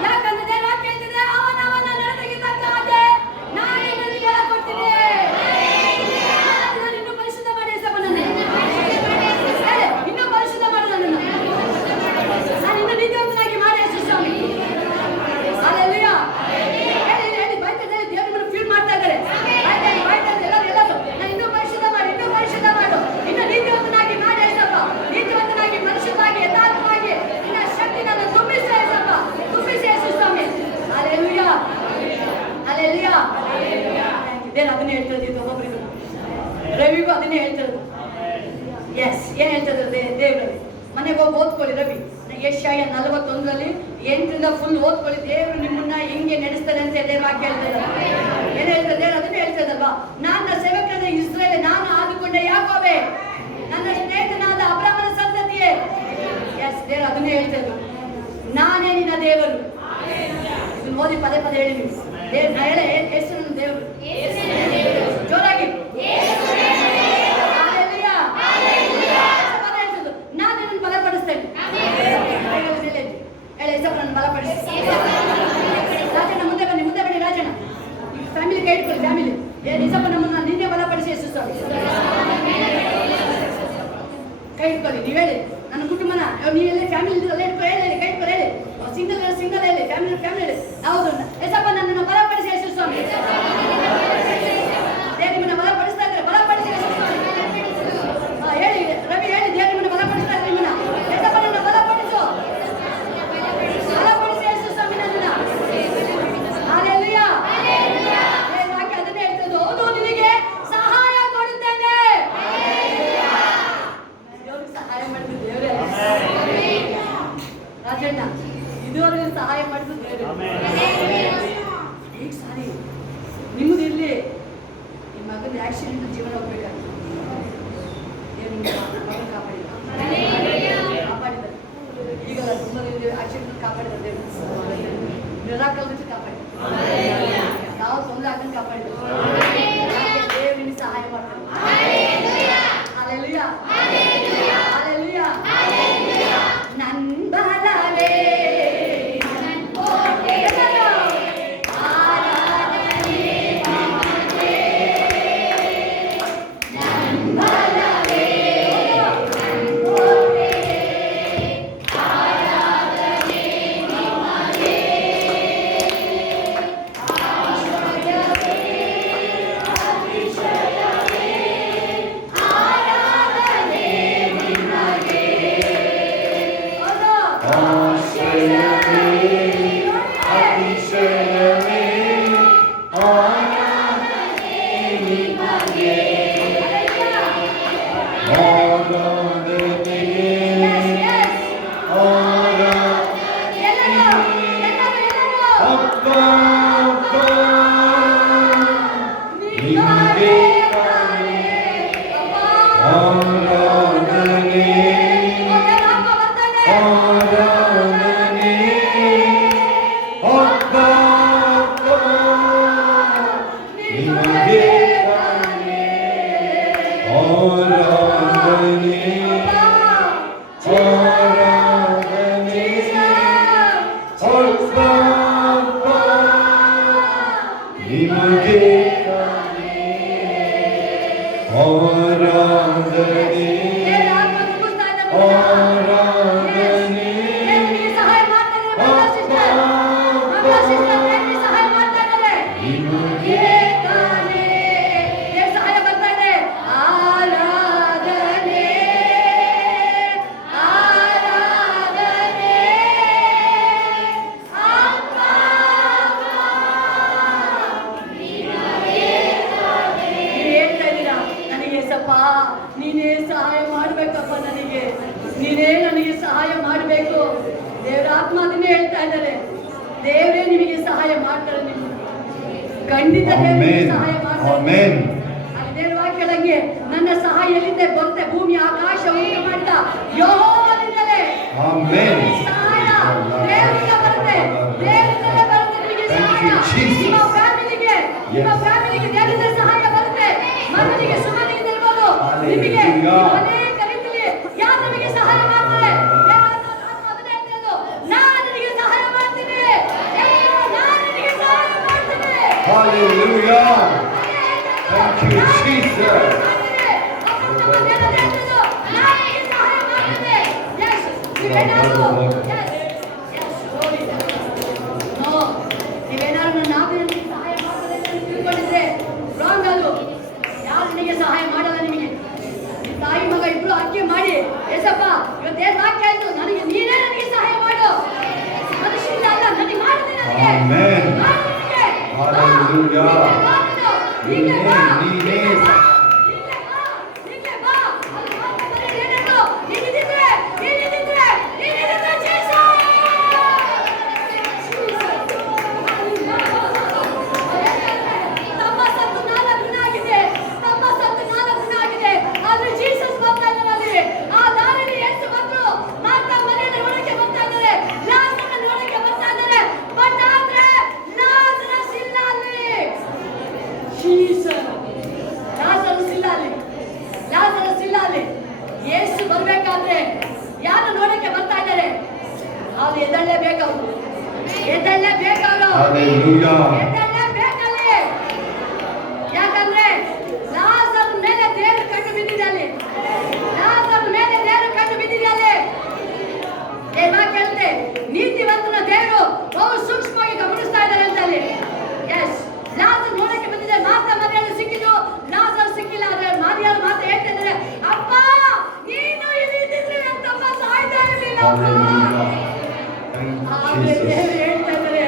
ಯಾಕಂದ್ರೆ ದೇವ್ರ ವಾಕ್ಯ ಹೇಳ್ತಿದೆ, ಅವನ ನಡತೆಗೆ ತಕ್ಕ ಹಾಗೆ ನಾನು ನಿನಗೆ ಫಲ ಕೊಡ್ತೀನಿ. ನಾನು ಇನ್ನೂ ಪರಿಶುದ್ಧ ಮಾಡಿ ಏಸಪ್ಪ ನನ್ನನ್ನು. ಇನ್ನೂ ಪರಿಶುದ್ಧ ಮಾಡು ನನ್ನನ್ನು. ನಾನು ಇನ್ನೂ ನೀತಿವಂತನಾಗಿ ಮಾಡಿ ಯೇಸು ಸ್ವಾಮಿ. Hallelujah. ಹೇಳಿ ಬೈತದೆ, ದೇವರು ನಿಮ್ಮನ್ನು ಫೀಲ್ ಮಾಡ್ತಾ ಇದ್ದಾರೆ. ಬೈತದೆ ಎಲ್ಲರೂ ನಾನು ಇನ್ನೂ ಪರಿಶುದ್ಧ ಮಾಡು, ಇನ್ನೂ ಪರಿಶುದ್ಧ ಮಾಡು, ಇನ್ನೂ ನೀತಿವಂತನಾಗಿ ಮಾಡಿ ಯೇಸಪ್ಪ. ನೀತಿವಂತನಾಗಿ ಮನುಷ್ಯನಾಗಿ ಯಥಾರ್ಥವಾಗಿ ನಿನ್ನ ಶಕ್ತಿ ನನ್ನ ತುಂಬಿಸಿ ಯೇಸಪ್ಪ, ತುಂಬಿಸಿ ಯೇಸು ಸ್ವಾಮಿ. Hallelujah. Hallelujah. ದೇವರು ಅದನ್ನೇ ಹೇಳ್ತಿರೋದು ಒಬ್ಬೊಬ್ಬರಿಗೂ. ರವಿಗೂ ಅದನ್ನೇ ಹೇಳ್ತಿರೋದು. ಎಸ್, ಏನ್ ಹೇಳ್ತಿದ್ರು ದೇವರು? ಮನೆಗೆ ಹೋಗಿ ಓದ್ಕೊಳ್ಳಿ ರವಿ. ಯೆಶಾಯ 41 8ರಿಂದ ಫುಲ್ ಓದ್ಕೊಳ್ಳಿ. ದೇವರು ನಿಮ್ಮನ್ನ ಹೆಂಗೆ ನಡೆಸ್ತಾರೆ ಅಂತ ದೇವ್ರ ವಾಕ್ಯ ಹೇಳ್ತಿದ್ದಾರೆ. ಏನ್ ಹೇಳ್ತಾರೆ ದೇವ್ರು? ಅದನ್ನೇ ಹೇಳ್ತದಲ್ವಾ, ನನ್ನ ಸೇವಕನಾದ ಇಸ್ರಾಯೇಲ್, ನಾನು ಆದುಕೊಂಡೆ ಯಾಕೋಬೆ, ನನ್ನ ಸ್ನೇಹಿತನಾದ ಅಬ್ರಹಾಮನ ಸಂತತಿಯೇ. ಎಸ್, ದೇವ್ರು ಅದನ್ನೇ ಹೇಳ್ತಿದ್ರು, ನಾನೇ ನಿನ್ನ ದೇವರು. ಇದನ್ನ ಓದಿ ಪದೇ ಪದೇ ಹೇಳಿ ನೀವು. ಹೇಳ ಹೆಸರು ನನ್ನ ದೇವರು ಜೋರಾಗಿ. ನಾನು ನಿನ್ನನ್ನು ಬಲಪಡಿಸ್ತೇನೆ. ಹೇಳಿ ಹೆಸರು ನನ್ನ ಬಲಪಡಿಸಿ. ರಾಜಣ್ಣ ಮುಂದೆ ಬನ್ನಿ ರಾಜಣ್ಣ. ಫ್ಯಾಮಿಲಿ ಕೈ ಇಟ್ಕೊಳ್ಳಿ, ಫ್ಯಾಮಿಲಿ. ನಿಜಪ್ಪ ನಮ್ಮನ್ನ ನಿನ್ನೆ ಬಲಪಡಿಸಿ ಯೇಸು ಸ್ವಾಮಿ. ಕೈ ಇಟ್ಕೊಳ್ಳಿ, ನೀವು ಹೇಳಿ ನನ್ನ ಕುಟುಂಬನ, ನೀವೆಲ್ಲ ಫ್ಯಾಮಿಲಿ ಇದ್ರಲ್ಲ, ಇಟ್ಕೊಳ್ಳಿ, ಹೇಳಿ ಕೈ ಇಟ್ಕೊಳ್ಳಿ, ಹೇಳಿ ಸಿಂಗಲ್ ಹೇಳಿ, ಫ್ಯಾಮಿಲಿ ಹೇಳಿ. ಹೌದು, ಯೇಸಪ್ಪ ನನ್ನನ್ನು ಬಲಪಡಿಸಿ ಯೇಸು ಸ್ವಾಮಿ. ದೇವರು ನಿಮ್ಮನ್ನ ಬಲಪಡಿಸ್ತಾ ಇದ್ದಾರೆ, ಬಲಪಡಿಸಿ ಯೇಸು ಸ್ವಾಮಿ. ಹೇಳಿ ರವಿ, ಹೇಳಿ ದೇವರು ನಿಮ್ಮನ್ನ ಬಲಪಡಿಸ್ತಾ ಇದ್ದಾರೆ. ನಿಮ್ಮನ್ನ ಯೇಸಪ್ಪ ನನ್ನ ಬಲಪಡಿಸು, ಬಲಪಡಿಸಿ ಯೇಸು ಸ್ವಾಮಿ ನನ್ನನ್ನ. Hallelujah. ವಾಕ್ಯ ಅದನ್ನೇ ಹೇಳ್ತದೆ, ಹೌದು ನಿನಗೆ ಸಹಾಯ ಕೊಡುತ್ತೇನೆ. ದೇವ್ರಿಗೆ ಸಹಾಯ ಮಾಡಿದ್ದು ದೇವರೇ. ರಾಜಣ್ಣ ಇದುವರೆಗೆ ಸಹಾಯ ಮಾಡಿದ್ದು ದೇವರೇ. ಈಗ ಸಾರಿ ನಿಮ್ಮದು ಇರಲಿ, ನಿಮ್ಮ ಮಗನ ಆಕ್ಸಿಡೆಂಟ್ ಜೀವನ ಹೋಗ್ಬೇಕಾಗ್ತದೆ. ಮಗನ ಕಾಪಾಡಿದ್ದಾರೆ. ಈಗ ತುಂಬ ಆಕ್ಸಿಡೆಂಟ್ ಕಾಪಾಡಿದ್ದಾರೆ ದೇವರು. ನಿರಾಕಲ್ ರೀತಿ ಕಾಪಾಡಿದ್ದಾರೆ. ನಾವು ತೊಂದರೆ ಆಗಂಗೆ ಕಾಪಾಡಿದ್ದಾರೆ. ದೇವರು ನಿಮಗೆ ಸಹಾಯ ಮಾಡ್ತಾರೆ. Hallelujah. Hallelujah. ನನ್ನ ಬಲ ಅತಿಶಯವೇ ಆರಾಧನೆ ನಿಮಗೆ ಆರಾಧನೆ ಅಪ್ಪ ಅಪ್ಪ ನಿಮಗೆ ಆರಾಧನೆ ಆರಾಧನೆ ಅಪ್ಪ ಅಪ್ಪ ನಿಮಗೆ ಆರಾಧನೆ ಆರಾಧನೆ ಅಪ್ಪ ಅಪ್ಪ ನಿಮಗೆ ಆರಾಧನೆ ಆರಾಧನೆ ಸಹಾಯ ಮಾಡ್ತಾರೆ ನಿಮಗೆ ಸಹಾಯ ಬರ್ತಾ ಇದೆ ಆರಾಧನೆ ಆರಾಧನೆ ಹೇಳ್ತಾ ಇದ್ದೀರಾ ನನಗೆ ಸಪ್ಪ ನೀನೇ ಸಹಾಯ ಮಾಡ್ಬೇಕಪ್ಪ ನೀನೇ ನನಗೆ ಸಹಾಯ ಮಾಡಬೇಕು ದೇವರ ಆತ್ಮ ಅದನ್ನೇ ಹೇಳ್ತಾ ಇದ್ದಾರೆ ದೇವರೇ ನಿಮಗೆ ಸಹಾಯ ಮಾಡ್ತಾರೆ ನೀವು ಖಂಡಿತ ದೇವರಿಗೆ ಸಹಾಯ ಮಾಡ್ತಾರೆ ಆಮೆನ್ ಅಲ್ಲಿ ದೇವರ ವಾಕ್ಯ ಹೇಳಂಗೆ ನನ್ನ ಸಹಾಯ ಎಲ್ಲಿಂದ ಬರುತ್ತೆ ಭೂಮಿ ಆಕಾಶ ಉಂಟು ಮಾಡಿದ ಯೆಹೋವನಿಂದಲೇ ಆಮೆನ್ ಸಹಾಯ ದೇವರಿಂದ ಬರುತ್ತೆ ದೇವರಿಂದಲೇ ಬರುತ್ತೆ ನಿಮಗೆ ಸಹಾಯ ನಿಮ್ಮ ಫ್ಯಾಮಿಲಿಗೆ ದೇವರಿಂದ ಸಹಾಯ ಬರುತ್ತೆ ಮಗನಿಗೆ ಸುಮನಿಗೆ ನಿಲ್ಬೋದು ನಿಮಗೆ ಅನೇಕ ರೀತಿಯಲ್ಲಿ ಯಾರು ನಿಮಗೆ ಸಹಾಯ ಮಾಡ್ತಾರೆ ಅದನ್ನೇ ಹೇಳ್ತಿರೋದು ನಾನು ನಿನಗೆ ಸಹಾಯ ಮಾಡ್ತೀನಿ ನಾನು ನಿನಗೆ ಸಹಾಯ ಮಾಡ್ತೀನಿ Hallelujah. Thank you, Jesus. ನೀವೇನಾದ್ರು ನಾವಿನಲ್ಲಿ ಸಹಾಯ ಮಾಡ್ತಾರೆ ಅಂತ ತಿಳ್ಕೊಂಡಿದ್ರೆ ರಾಂಗ್ ಅದು ಯಾರು ನಿನಗೆ ಸಹಾಯ ಮಾಡಲ್ಲ ನಿಮಗೆ ನಿಮ್ಮ ತಾಯಿ ಮಗ ಇಬ್ರು ಆಯ್ಕೆ ಮಾಡಿ ಏಸಪ್ಪ ಇವತ್ತೇನ್ ವಾಕ್ಯ ಆಯ್ತು ನನಗೆ ನೀನೇ ನನಗೆ ಸಹಾಯ ಮಾಡು ಮನುಷ್ಯರಿಂದ ಅಲ್ಲ ನನಗೆ ಮಾಡಿದೆ ನನಗೆ Amen. Hallelujah. ನೀನೇ ಯೇಸು ಬರ್ಬೇಕಾದ್ರೆ ಯಾರು ನೋಡಕ್ಕೆ ಬರ್ತಾ ಇದ್ದಾರೆ ಅವ್ರು ಎದಳ್ಳೇಬೇಕವ್ರು ಎದಳ್ಳೇಬೇಕವ್ರು ಎದಳ್ಳೇಬೇಕಲ್ಲಿ ಯಾಕಂದ್ರೆ ಲಾಜರ್ ಮೇಲೆ ದೇವರು ಕಣ್ಣು ಬಿದ್ದಿದೆ ಅಲ್ಲಿ ಲಾಜರ್ ಮೇಲೆ ದೇವರು ಕಣ್ಣು ಬಿದ್ದಿದೆ ಅಲ್ಲಿ ಕೇಳುತ್ತೆ ನೀತಿವಂತನ ದೇವರು ಬಹು ಸೂಕ್ಷ್ಮವಾಗಿ ಗಮನಿಸ್ತಾ ಇದ್ದಾರೆ ಅಂತ ಅಲ್ಲಿ ಎಸ್ ಲಾಜರ್ ನೋಡಕ್ಕೆ ಬಂದಿದೆ ಮಾತ್ರ ಮರಿಯಾಳು ಸಿಕ್ಕಿದ್ದು ಲಾಜರ್ ಸಿಕ್ಕಿಲ್ಲ ಆದ್ರೆ ಮರಿಯಾಳು ಮಾತ್ರ ಹೇಳ್ತಾ ಇದ್ದಾರೆ ಅಪ್ಪ ನೀನು ಇಲ್ಲಿ ಇದ್ದಿದ್ರೆ ನನ್ನ ತಮ್ಮ ಸಾಯ್ತಾ ಇರಲಿಲ್ಲ ಹೇಳ್ತಾ ಇದ್ದಾರೆ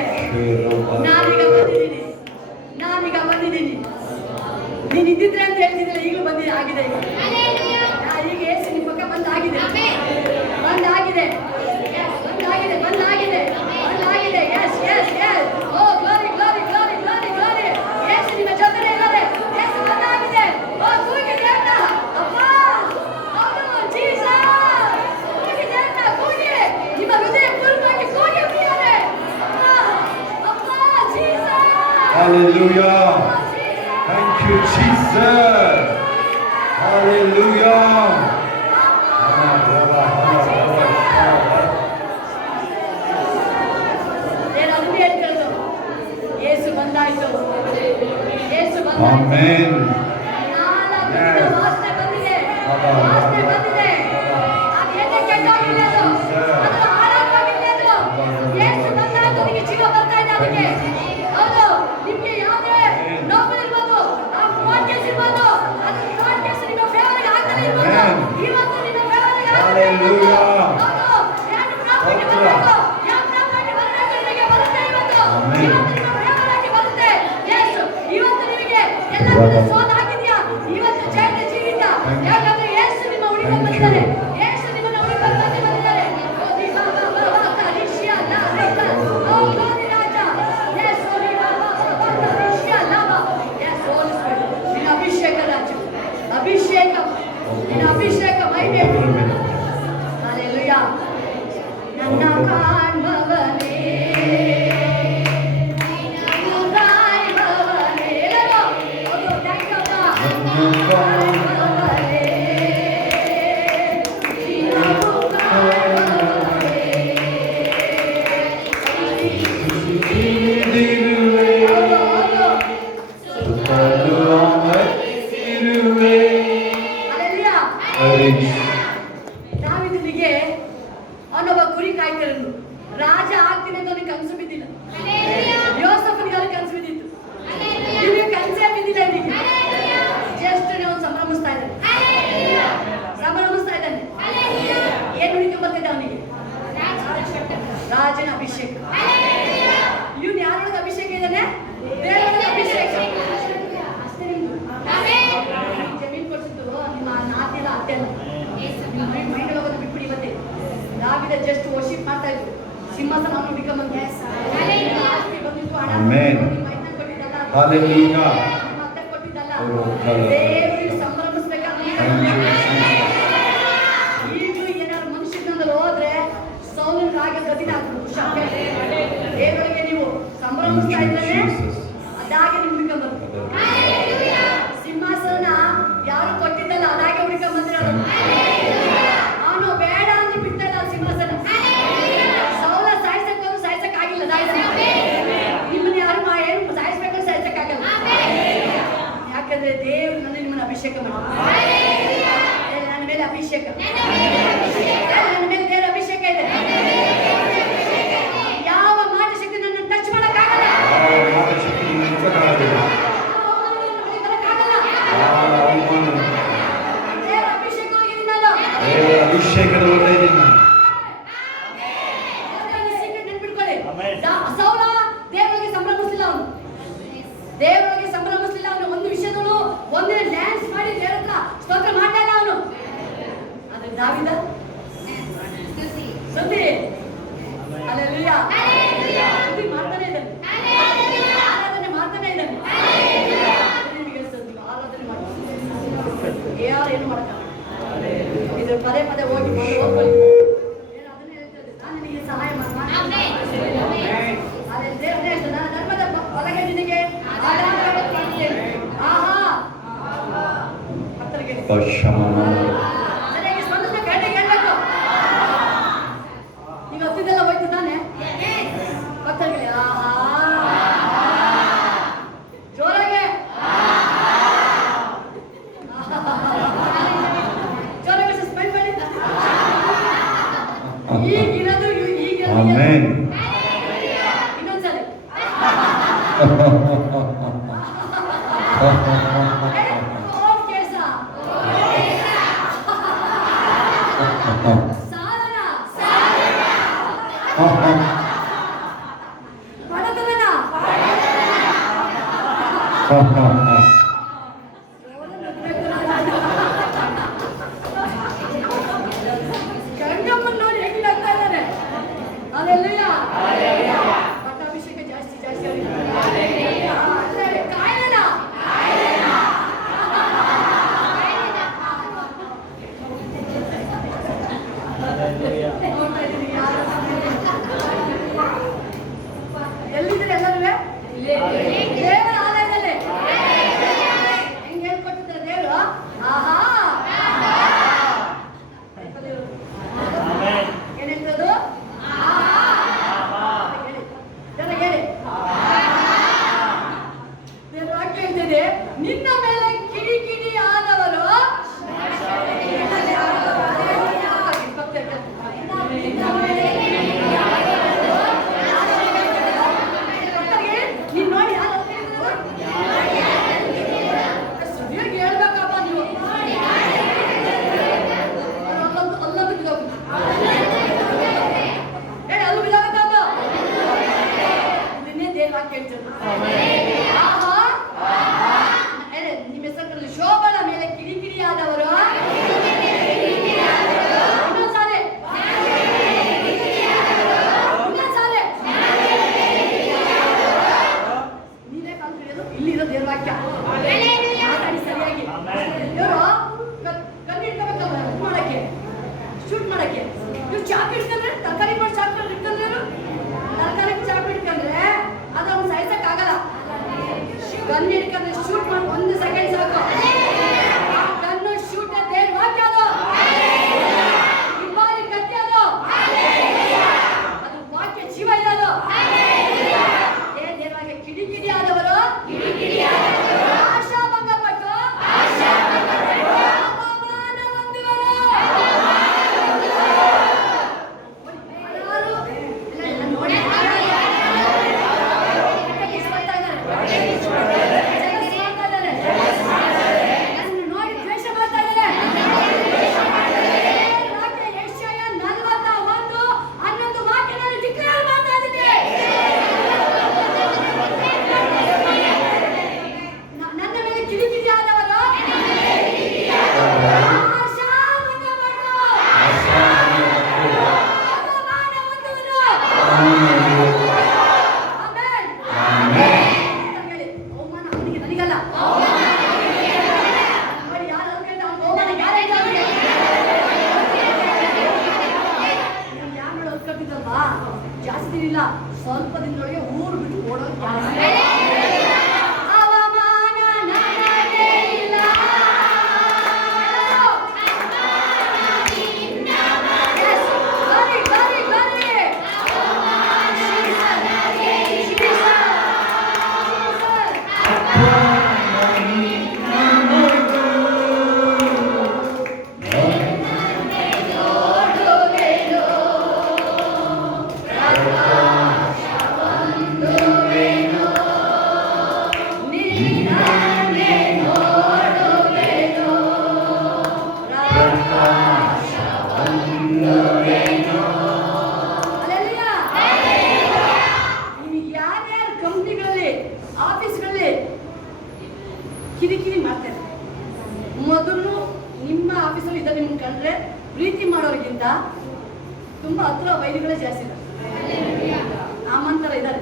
ನಾನೀಗ ಬಂದಿದ್ದೀನಿ ನೀನು ಇದ್ದಿದ್ರೆ ಅಂತ ಹೇಳ್ತಿದ್ದಿಲ್ಲ ಈಗಲೂ ಬಂದಿದೆ ಆಗಿದೆ ಈಗ ಏಸು ನಿಮ್ಮ ಪಕ್ಕ ಬಂದಾಗಿದೆ ಬಂದಾಗಿದೆ ಬಂದಾಗಿದೆ ಎಸ್ ಎಸ್ ಎಸ್ ಓ glory glory glory glory glory Yesu ನಿಮ್ಮ ಜೊತೆನೇ ಇದ್ದಾರೆ ಯೇಸು ಬಂದಾಗಿದೆ ಓ ಕೂಗಿ ದೇವರ ಅಪ್ಪ ಹೌದು ಜೀಸಸ್ ಕೂಗಿ ದೇವರ ಕೂಗಿ ನಿಮ್ಮ ಹೃದಯ ಪೂರ್ಣವಾಗಿ ಕೂಗಿ ಪ್ರಿಯರೇ ಅಪ್ಪ Jesus Hallelujah. Thank you, Jesus. Hallelujah. Yesu ಬಂದಾಯ್ತು ಯೇಸು Amen. ವಾಸನೆ ಬಂದಿದೆ ಅದೇನೇ ಕೆಟ್ಟೋಗಿಲ್ಲ ಅದು ಆರಾಮಾಗಿಲ್ಲ ಅದು ಯೇಸು ಬಂದಾಯ್ತು ನಿಮಗೆ ಜೀವ ಬರ್ತಾ ಇದೆ ಅದಕ್ಕೆ ಹೌದು ನಿಮಗೆ ಯಾವುದೇ ನೋವು ಇರ್ಬೋದು ಆ ಫ್ರಾಡ್ ಕೇಸ್ ಇರ್ಬೋದು ಅದು ಫ್ರಾಡ್ ಕೇಸ್ ನಿಮ್ಮ ಫೇವರ್ಗೆ ಆಗ್ತಾನೆ ಇರ್ಬೋದು ಇವತ್ತು ನಿಮ್ಮ ಫೇವರ್ಗೆ ಆಗ್ತಾನೆ ಹೌದು ಯಾರು ಪ್ರಾಫಿಟ್ ಬರಬೇಕು ರಾಜ ಆಗ್ತೀನಿ ಅಂತ ಅವನಿಗೆ ಕನಸು ಬಿದ್ದಿಲ್ಲ. ಯೋಸಫನಿಗೆ ಅಲ್ಲಿ ಕನಸು ಬಿದ್ದಿತ್ತು, ನಿಮಗೆ ಕನಸೇ ಬಿದ್ದಿಲ್ಲ. ನಿಮಗೆ ಜಸ್ಟ್ ನೀವು ಸಂಭ್ರಮಿಸ್ತಾ ಇದ್ದಾನೆ, ಸಂಭ್ರಮಿಸ್ತಾ ಇದ್ದಾನೆ. ಏನು ಹುಡುಕಿ ಬರ್ತಿದ್ದ ಅವನಿಗೆ? ರಾಜನ ಅಭಿಷೇಕ. ಇವನು ಯಾರೊಳಗೆ ಅಭಿಷೇಕ ಇದ್ದಾನೆ? ದೇವರ ಅಭಿಷೇಕ. ಅಷ್ಟೇ. ನಿಮ್ದು ಜಮೀನು ಕೊಡ್ಸಿದ್ದು ನಿಮ್ಮ ನಾತಿಲ್ಲ, ಅತ್ತೆ ಅಲ್ಲ. ಮೈಂಡ್ ಹೋಗೋದು ಬಿಟ್ಬಿಡಿ. ಇವತ್ತೇ ದಾವಿದ ಜಸ್ಟ್ ವರ್ಷಿಪ್ ಮಾಡ್ತಾ ಇದ್ರು. ಸಿಂಹಾಸನ ಅವನು ಹುಡುಕೊಂಬಂದು ಆಸ್ತಿ ಬಂದಿತ್ತು, ಹಣ ಮೈನ ಕೊಟ್ಟಿದ್ದಲ್ಲ, ನಿಮ್ಮ ಅತ್ತೆ ಕೊಟ್ಟಿದ್ದಲ್ಲ. ದೇವರಿಗೆ ಸಂಭ್ರಮಿಸ್ಬೇಕಾದ್ರೆ ಈಗಲೂ ಏನಾದ್ರು ಮನುಷ್ಯನಲ್ಲಿ ಹೋದ್ರೆ ಸೌಲನ ರಾಗ ಗತಿನ ಆಗ್ತದೆ. ದೇವರಿಗೆ ನೀವು ಸಂಭ್ರಮಿಸ್ತಾ ಇದ್ರೆ ಅದಾಗೆ ನೀವು ಹುಡುಕೊಂಬಂದು. ಸಿಂಹಾಸನ ಯಾರು ಕೊಟ್ಟಿದ್ದಲ್ಲ, ಅದಾಗೆ ಹುಡುಕೊಂಬಂದಿರೋದು. ಅವನು ಬೇಡ ಅಂತ ಬಿಟ್ಟಲ್ಲ ಸಿಂಹಾಸನ. ಸೌಲ ಸಾಯಿಸಕ್ಕೆ ಸಾಯಿಸಕ್ಕಾಗಿಲ್ಲ. ನಿಮ್ಮನ್ನ ಯಾರು ಏನು ಸಾಯಿಸ್ಬೇಕು ಸಾಯಿಸಕ್ಕಾಗಲ್ಲ. ಯಾಕಂದ್ರೆ ದೇವರು ನಿಮ್ಮನ್ನ ಅಭಿಷೇಕ ಮಾಡಿ. ನನ್ನ ಮೇಲೆ ಅಭಿಷೇಕ, ನನ್ನ ಮೇಲೆ ದೇವರ ಅಭಿಷೇಕ ಇದೆ. ಯಾವ ಮಾಟ ಶಕ್ತಿ ನನ್ನ ಟಚ್ ಮಾಡಕ್ಕಾಗಲ್ಲ. ದೇವರ ಅಭಿಷೇಕ ನೆನ್ಪಿಟ್ಕೊಳ್ಳಿ. ಸೌಲ ದೇವರಿಗೆ ಸಂಭ್ರಮಿಸಲಿಲ್ಲ. ಅವನು ದೇವರಿಗೆ ಸಂಭ್ರಮಿಸಲಿಲ್ಲ. ಅವನು ಒಂದು ವಿಷಯದಲ್ಲೂ ಒಂದಿನ ಡ್ಯಾನ್ಸ್ ಮಾಡಿ ದೇವರ ಹತ್ರ ಸ್ತೋತ್ರ ಮಾಡಲಿಲ್ಲ ಅವನು. ಆದ್ರೆ ದಾವಿದ ಸ್ತುತಿ, ಹಲ್ಲೆಲೂಯಾ, ಸ್ತುತಿ ಮಾಡ್ತಾನೆ ಇದ್ದಾನೆ, ಆರಾಧನೆ ಮಾಡ್ತಾನೆ ಇದ್ದಾನೆ. ಆರಾಧನೆ ಮಾಡ್ತಾನೆ, ಯಾರು ಏನು ಮಾಡಕ್ಕಾಗಲ್ಲ. ಇದು ಪದೇ ಪದೇ ಹೋಗಿ ಓದ್ಕೊಳ್ಳಿ. ಅದನ್ನೇ ಹೇಳ್ತದೆ, ನಾನು ನಿನಗೆ ಸಹಾಯ ಮಾಡ್ತಾನೆ. ದೇವರೇ ಹೇಳ್ತಾನೆ, ನಾನು ಧರ್ಮದ ಬಲಗೈ ನಿನಗೆ ಆಹಾ ಭಕ್ತರಿಗೆ ಸರಿಯಾಗಿ ಸ್ಪಂದಿಸ್ಬೇಕು. ಗಂಟೆಗೆ ಹೇಳ್ಬೇಕು. ನೀವು ಹತ್ತಿದ್ದೆಲ್ಲ ಹೋಯ್ತು ತಾನೆ ಭಕ್ತರಿಗೆ ಆಹಾ ಜೋರಾಗೆ ಜೋರಾಗಿ ಸಸ್ಪೆಂಡ್ ಮಾಡಿ. ಈಗಿರೋದು ಇನ್ನೊಂದ್ಸರಿ ಕೇಸ ಸಾಲನ ಬಡತನ ಗಂಗಮ್ಮನ ನೋಡಿ ಹೆಂಗ್ ಆಗ್ತಾ ಇದ್ದಾರೆ. ಅಲ್ಲೆಲ್ಲಯ್ಯ ಪಟ್ಟಾಭಿಷೇಕ ಜಾಸ್ತಿ ಜಾಸ್ತಿ ಕಾಯನ ನೋಡ್ತಾ ಇದ್ದೀನಿ. ಎಲ್ಲಿದ್ರೆ ಎಲ್ಲರೂ ದೇವರ ಆಲಯದಲ್ಲಿ ಹೆಂಗ್ ಹೇಳ್ಕೊಟ್ಟಿದ್ದಾರೆ ದೇವರು. ಆಹಾ ಏನ್ ಹೇಳ್ತದು? ಹೇಳಿ ಜಾಸ್ತಿ ದಿನ ಇಲ್ಲ, ಸ್ವಲ್ಪ ದಿನದೊಳಗೆ ಊರು ಬಿಟ್ಟು ಓಡೋದು ಜಾಸ್ತಿ. ಅವಮಾನ ನನಗೆ ಇಲ್ಲ. Yes, glory, glory, glory. ನಿಮಗೆ ಯಾರ್ಯಾರು ಕಂಪ್ನಿಗಳಲ್ಲಿ ಆಫೀಸ್ಗಳಲ್ಲಿ ಕಿರಿಕಿರಿ ಮಾಡ್ತಾರೆ, ಮೊದಲು ನಿಮ್ಮ ಆಫೀಸಲ್ಲಿ ಇದ್ದ ನಿಮ್ಗೆ ಕಂಡ್ರೆ ಪ್ರೀತಿ ಮಾಡೋರಿಗಿಂತ ತುಂಬಾ ಹತ್ರ ವೈದ್ಯಗಳೇ ಜಾಸ್ತಿ ಇದ್ದಾರೆ. ಆಮಂತರ ಇದ್ದಾರೆ.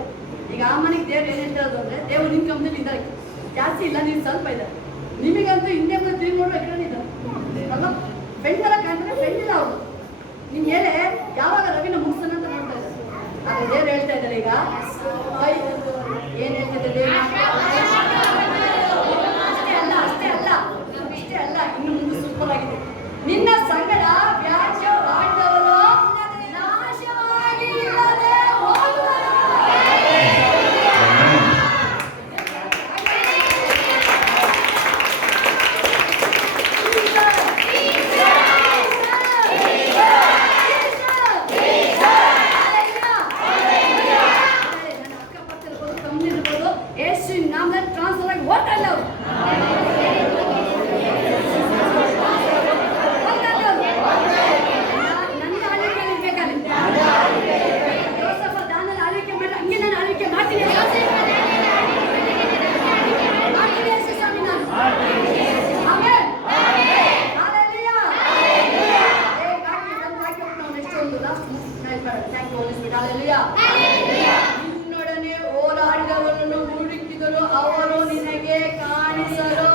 ಈಗ ಆ ಮನೆಗೆ ದೇವ್ರು ಏನ್ ಹೇಳ್ತಿರೋದು ಅಂದ್ರೆ, ದೇವ್ರು ನಿಮ್ಮ ಕಂಪ್ನಿಲಿ ಇದ್ದಾರೆ, ಜಾಸ್ತಿ ಇಲ್ಲ, ನೀವು ಸ್ವಲ್ಪ ಇದ್ದಾರೆ. ನಿಮಗಂತೂ ಹಿಂದೆ ಮುಂದೆ ತಿರುಗಿ ನೋಡೋ ಎಕಡೆ ಇದ್ದಾರೆ ಅಲ್ಲ, ಬೆಂಡರ ಕಾಣ್ತಾರೆ, ಬೆಂಡಿಲ್ಲ ಅವರು ನಿಮ್ ಮೇಲೆ ಯಾವಾಗ ರವಿನ ಮುಗಿಸೋಣ ಅಂತ ನೋಡ್ತಾ ಇದ್ದಾರೆ. ಆದ್ರೆ ದೇವ್ರು ಹೇಳ್ತಾ ಇದ್ದಾರೆ ಈಗ ಏನ್ ಹೇಳ್ತಿದ್ದಾರೆ ದೇವ್ರು? ಅಷ್ಟೇ ಅಲ್ಲ, ಇನ್ನು ಮುಂದೆ ಸೂಪರ್ ಆಗಿದೆ. ನಿನ್ನ ಸಂಗಡ ವ್ಯಾಜ್ಯವಾದವನು ನಾಶವಾಗಿ ಇಲ್ಲದೆ ಹೋಗುವನು. ನನ್ನ ಅಕ್ಕಪಕ್ಕ ಇರ್ಬೋದು, ಕಮ್ಮಿ ಇರ್ಬೋದು, ಯೇಸು ನಾಮದಲ್ಲಿ ಟ್ರಾನ್ಸ್ಫರ್ ಆಗಿ ಹೋಗ್ತಲ್ಲ ಅವ್ರು. ನನ್ನ ಆಳ್ವಿಕೆಯಲ್ಲಿ ಇರ್ಬೇಕಾದ್ರೆ ಜೋಸಫ ದಾನದ ಆಳ್ವಿಕೆ ಮಾಡಿ ಹಂಗೆ ನಾನು ಆಳ್ವಿಕೆ ಮಾಡ್ತೀನಿ ಯೇಸು ಸ್ವಾಮಿ ನಾನು. ಆಮೆನ್. ಹಾಲೆಲೂಯಾ. ನಿನ್ನೊಡನೆ ಹೋರಾಡಿದವರನ್ನು ಹುಡುಕಿದರು, ಅವರು ನಿನಗೆ ಕಾಣಿಸರು.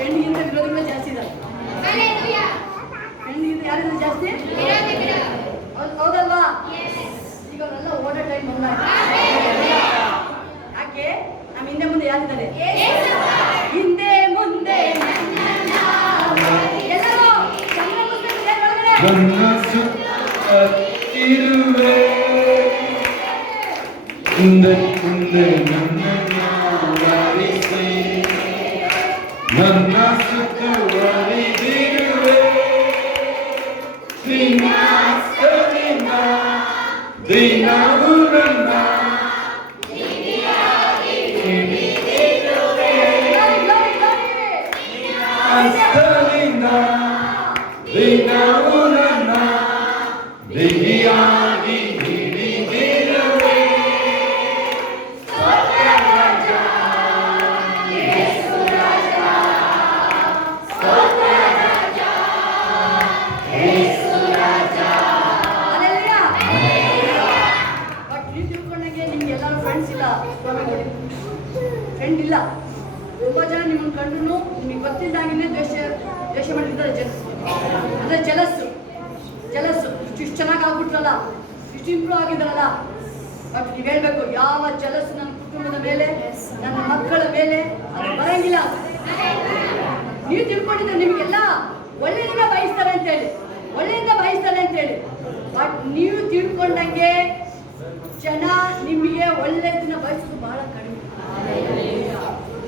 ಹೆಣ್ಣಿಗಿಂತ ವಿರೋಧಿಗಳೇ ಜಾಸ್ತಿ ಇದ್ದಾರೆ. ಹೆಣ್ಣಿಗಿಂತ ಯಾರಿಂದ ಜಾಸ್ತಿ? ಹೌದಲ್ವಾ? ಈಗ ಅವರೆಲ್ಲ ಓಡೋ ಟೈಮ್ ಬಂದ ಯಾಕೆ? ನಮ್ಮ ಹಿಂದೆ ಮುಂದೆ ಯಾರಿದ್ದಾರೆ? ಹಿಂದೆ ಮುಂದೆ ಎಲ್ಲರೂ ಚಂದ ಮುಸ್ಲಿಂ ಒಳಗಡೆ ನನ್ನ ಸುತ್ತಿರುವೆ, ಮುಂದೆ ಮುಂದೆ ನನ್ನನ್ನು ವರಿಸಿ, ನನ್ನ ಸುತ್ತುವರಿದಿರುವೆ. ನಿನ್ನ ಹಸ್ತದಿಂದ ದಿನವೂ ನನ್ನ ಹಸ್ತದಿಂದ ದಿನವೂ ನನ್ನ ಬಿಗಿಯಾಗಿ ಹಿಡಿದಿರುವೆ. ಬಟ್ ನೀವು ತಿಳ್ಕೊಂಡಂಗೆ ನಿಮ್ಗೆ ಎಲ್ಲರೂ ಫ್ರೆಂಡ್ಸ್ ಇಲ್ಲ ಸ್ವಾಮಿಗಳು, ಫ್ರೆಂಡ್ ಇಲ್ಲ. ತುಂಬಾ ಜನ ನಿಮ್ಮನ್ನು ಕಂಡು ನಿಮಗೆ ಗೊತ್ತಿದ್ದಾಗಿನೇ ದ್ವೇಷ ಮಾಡಿರ್ತಾರೆ ಜನ. ಅಂದ್ರೆ ಜಲಸ್ಸು ಇಷ್ಟು ಚೆನ್ನಾಗಿ ಆಗ್ಬಿಟ್ರಲ್ಲ, ಇಷ್ಟು ಇಂಪ್ರೂವ್ ಆಗಿದ್ದಾರಲ್ಲ. ಬಟ್ ನೀವು ಹೇಳ್ಬೇಕು, ಯಾವ ಜಲಸ್ಸು ನನ್ನ ಕುಟುಂಬದ ಮೇಲೆ, ನನ್ನ ಮಕ್ಕಳ ಮೇಲೆ ಅದು ಬರಂಗಿಲ್ಲ. ನೀವು ತಿಳ್ಕೊಂಡಿದ್ರೆ ನಿಮಗೆಲ್ಲ ಒಳ್ಳೆಯದನ್ನ ಬಯಸ್ತಾರೆ ಅಂತೇಳಿ, ಬಟ್ ನೀವು ತಿಳ್ಕೊಂಡಂಗೆ ಜನ ನಿಮಗೆ ಒಳ್ಳೆಯದನ್ನ ಬಯಸೋದು ಬಹಳ ಕಡಿಮೆ.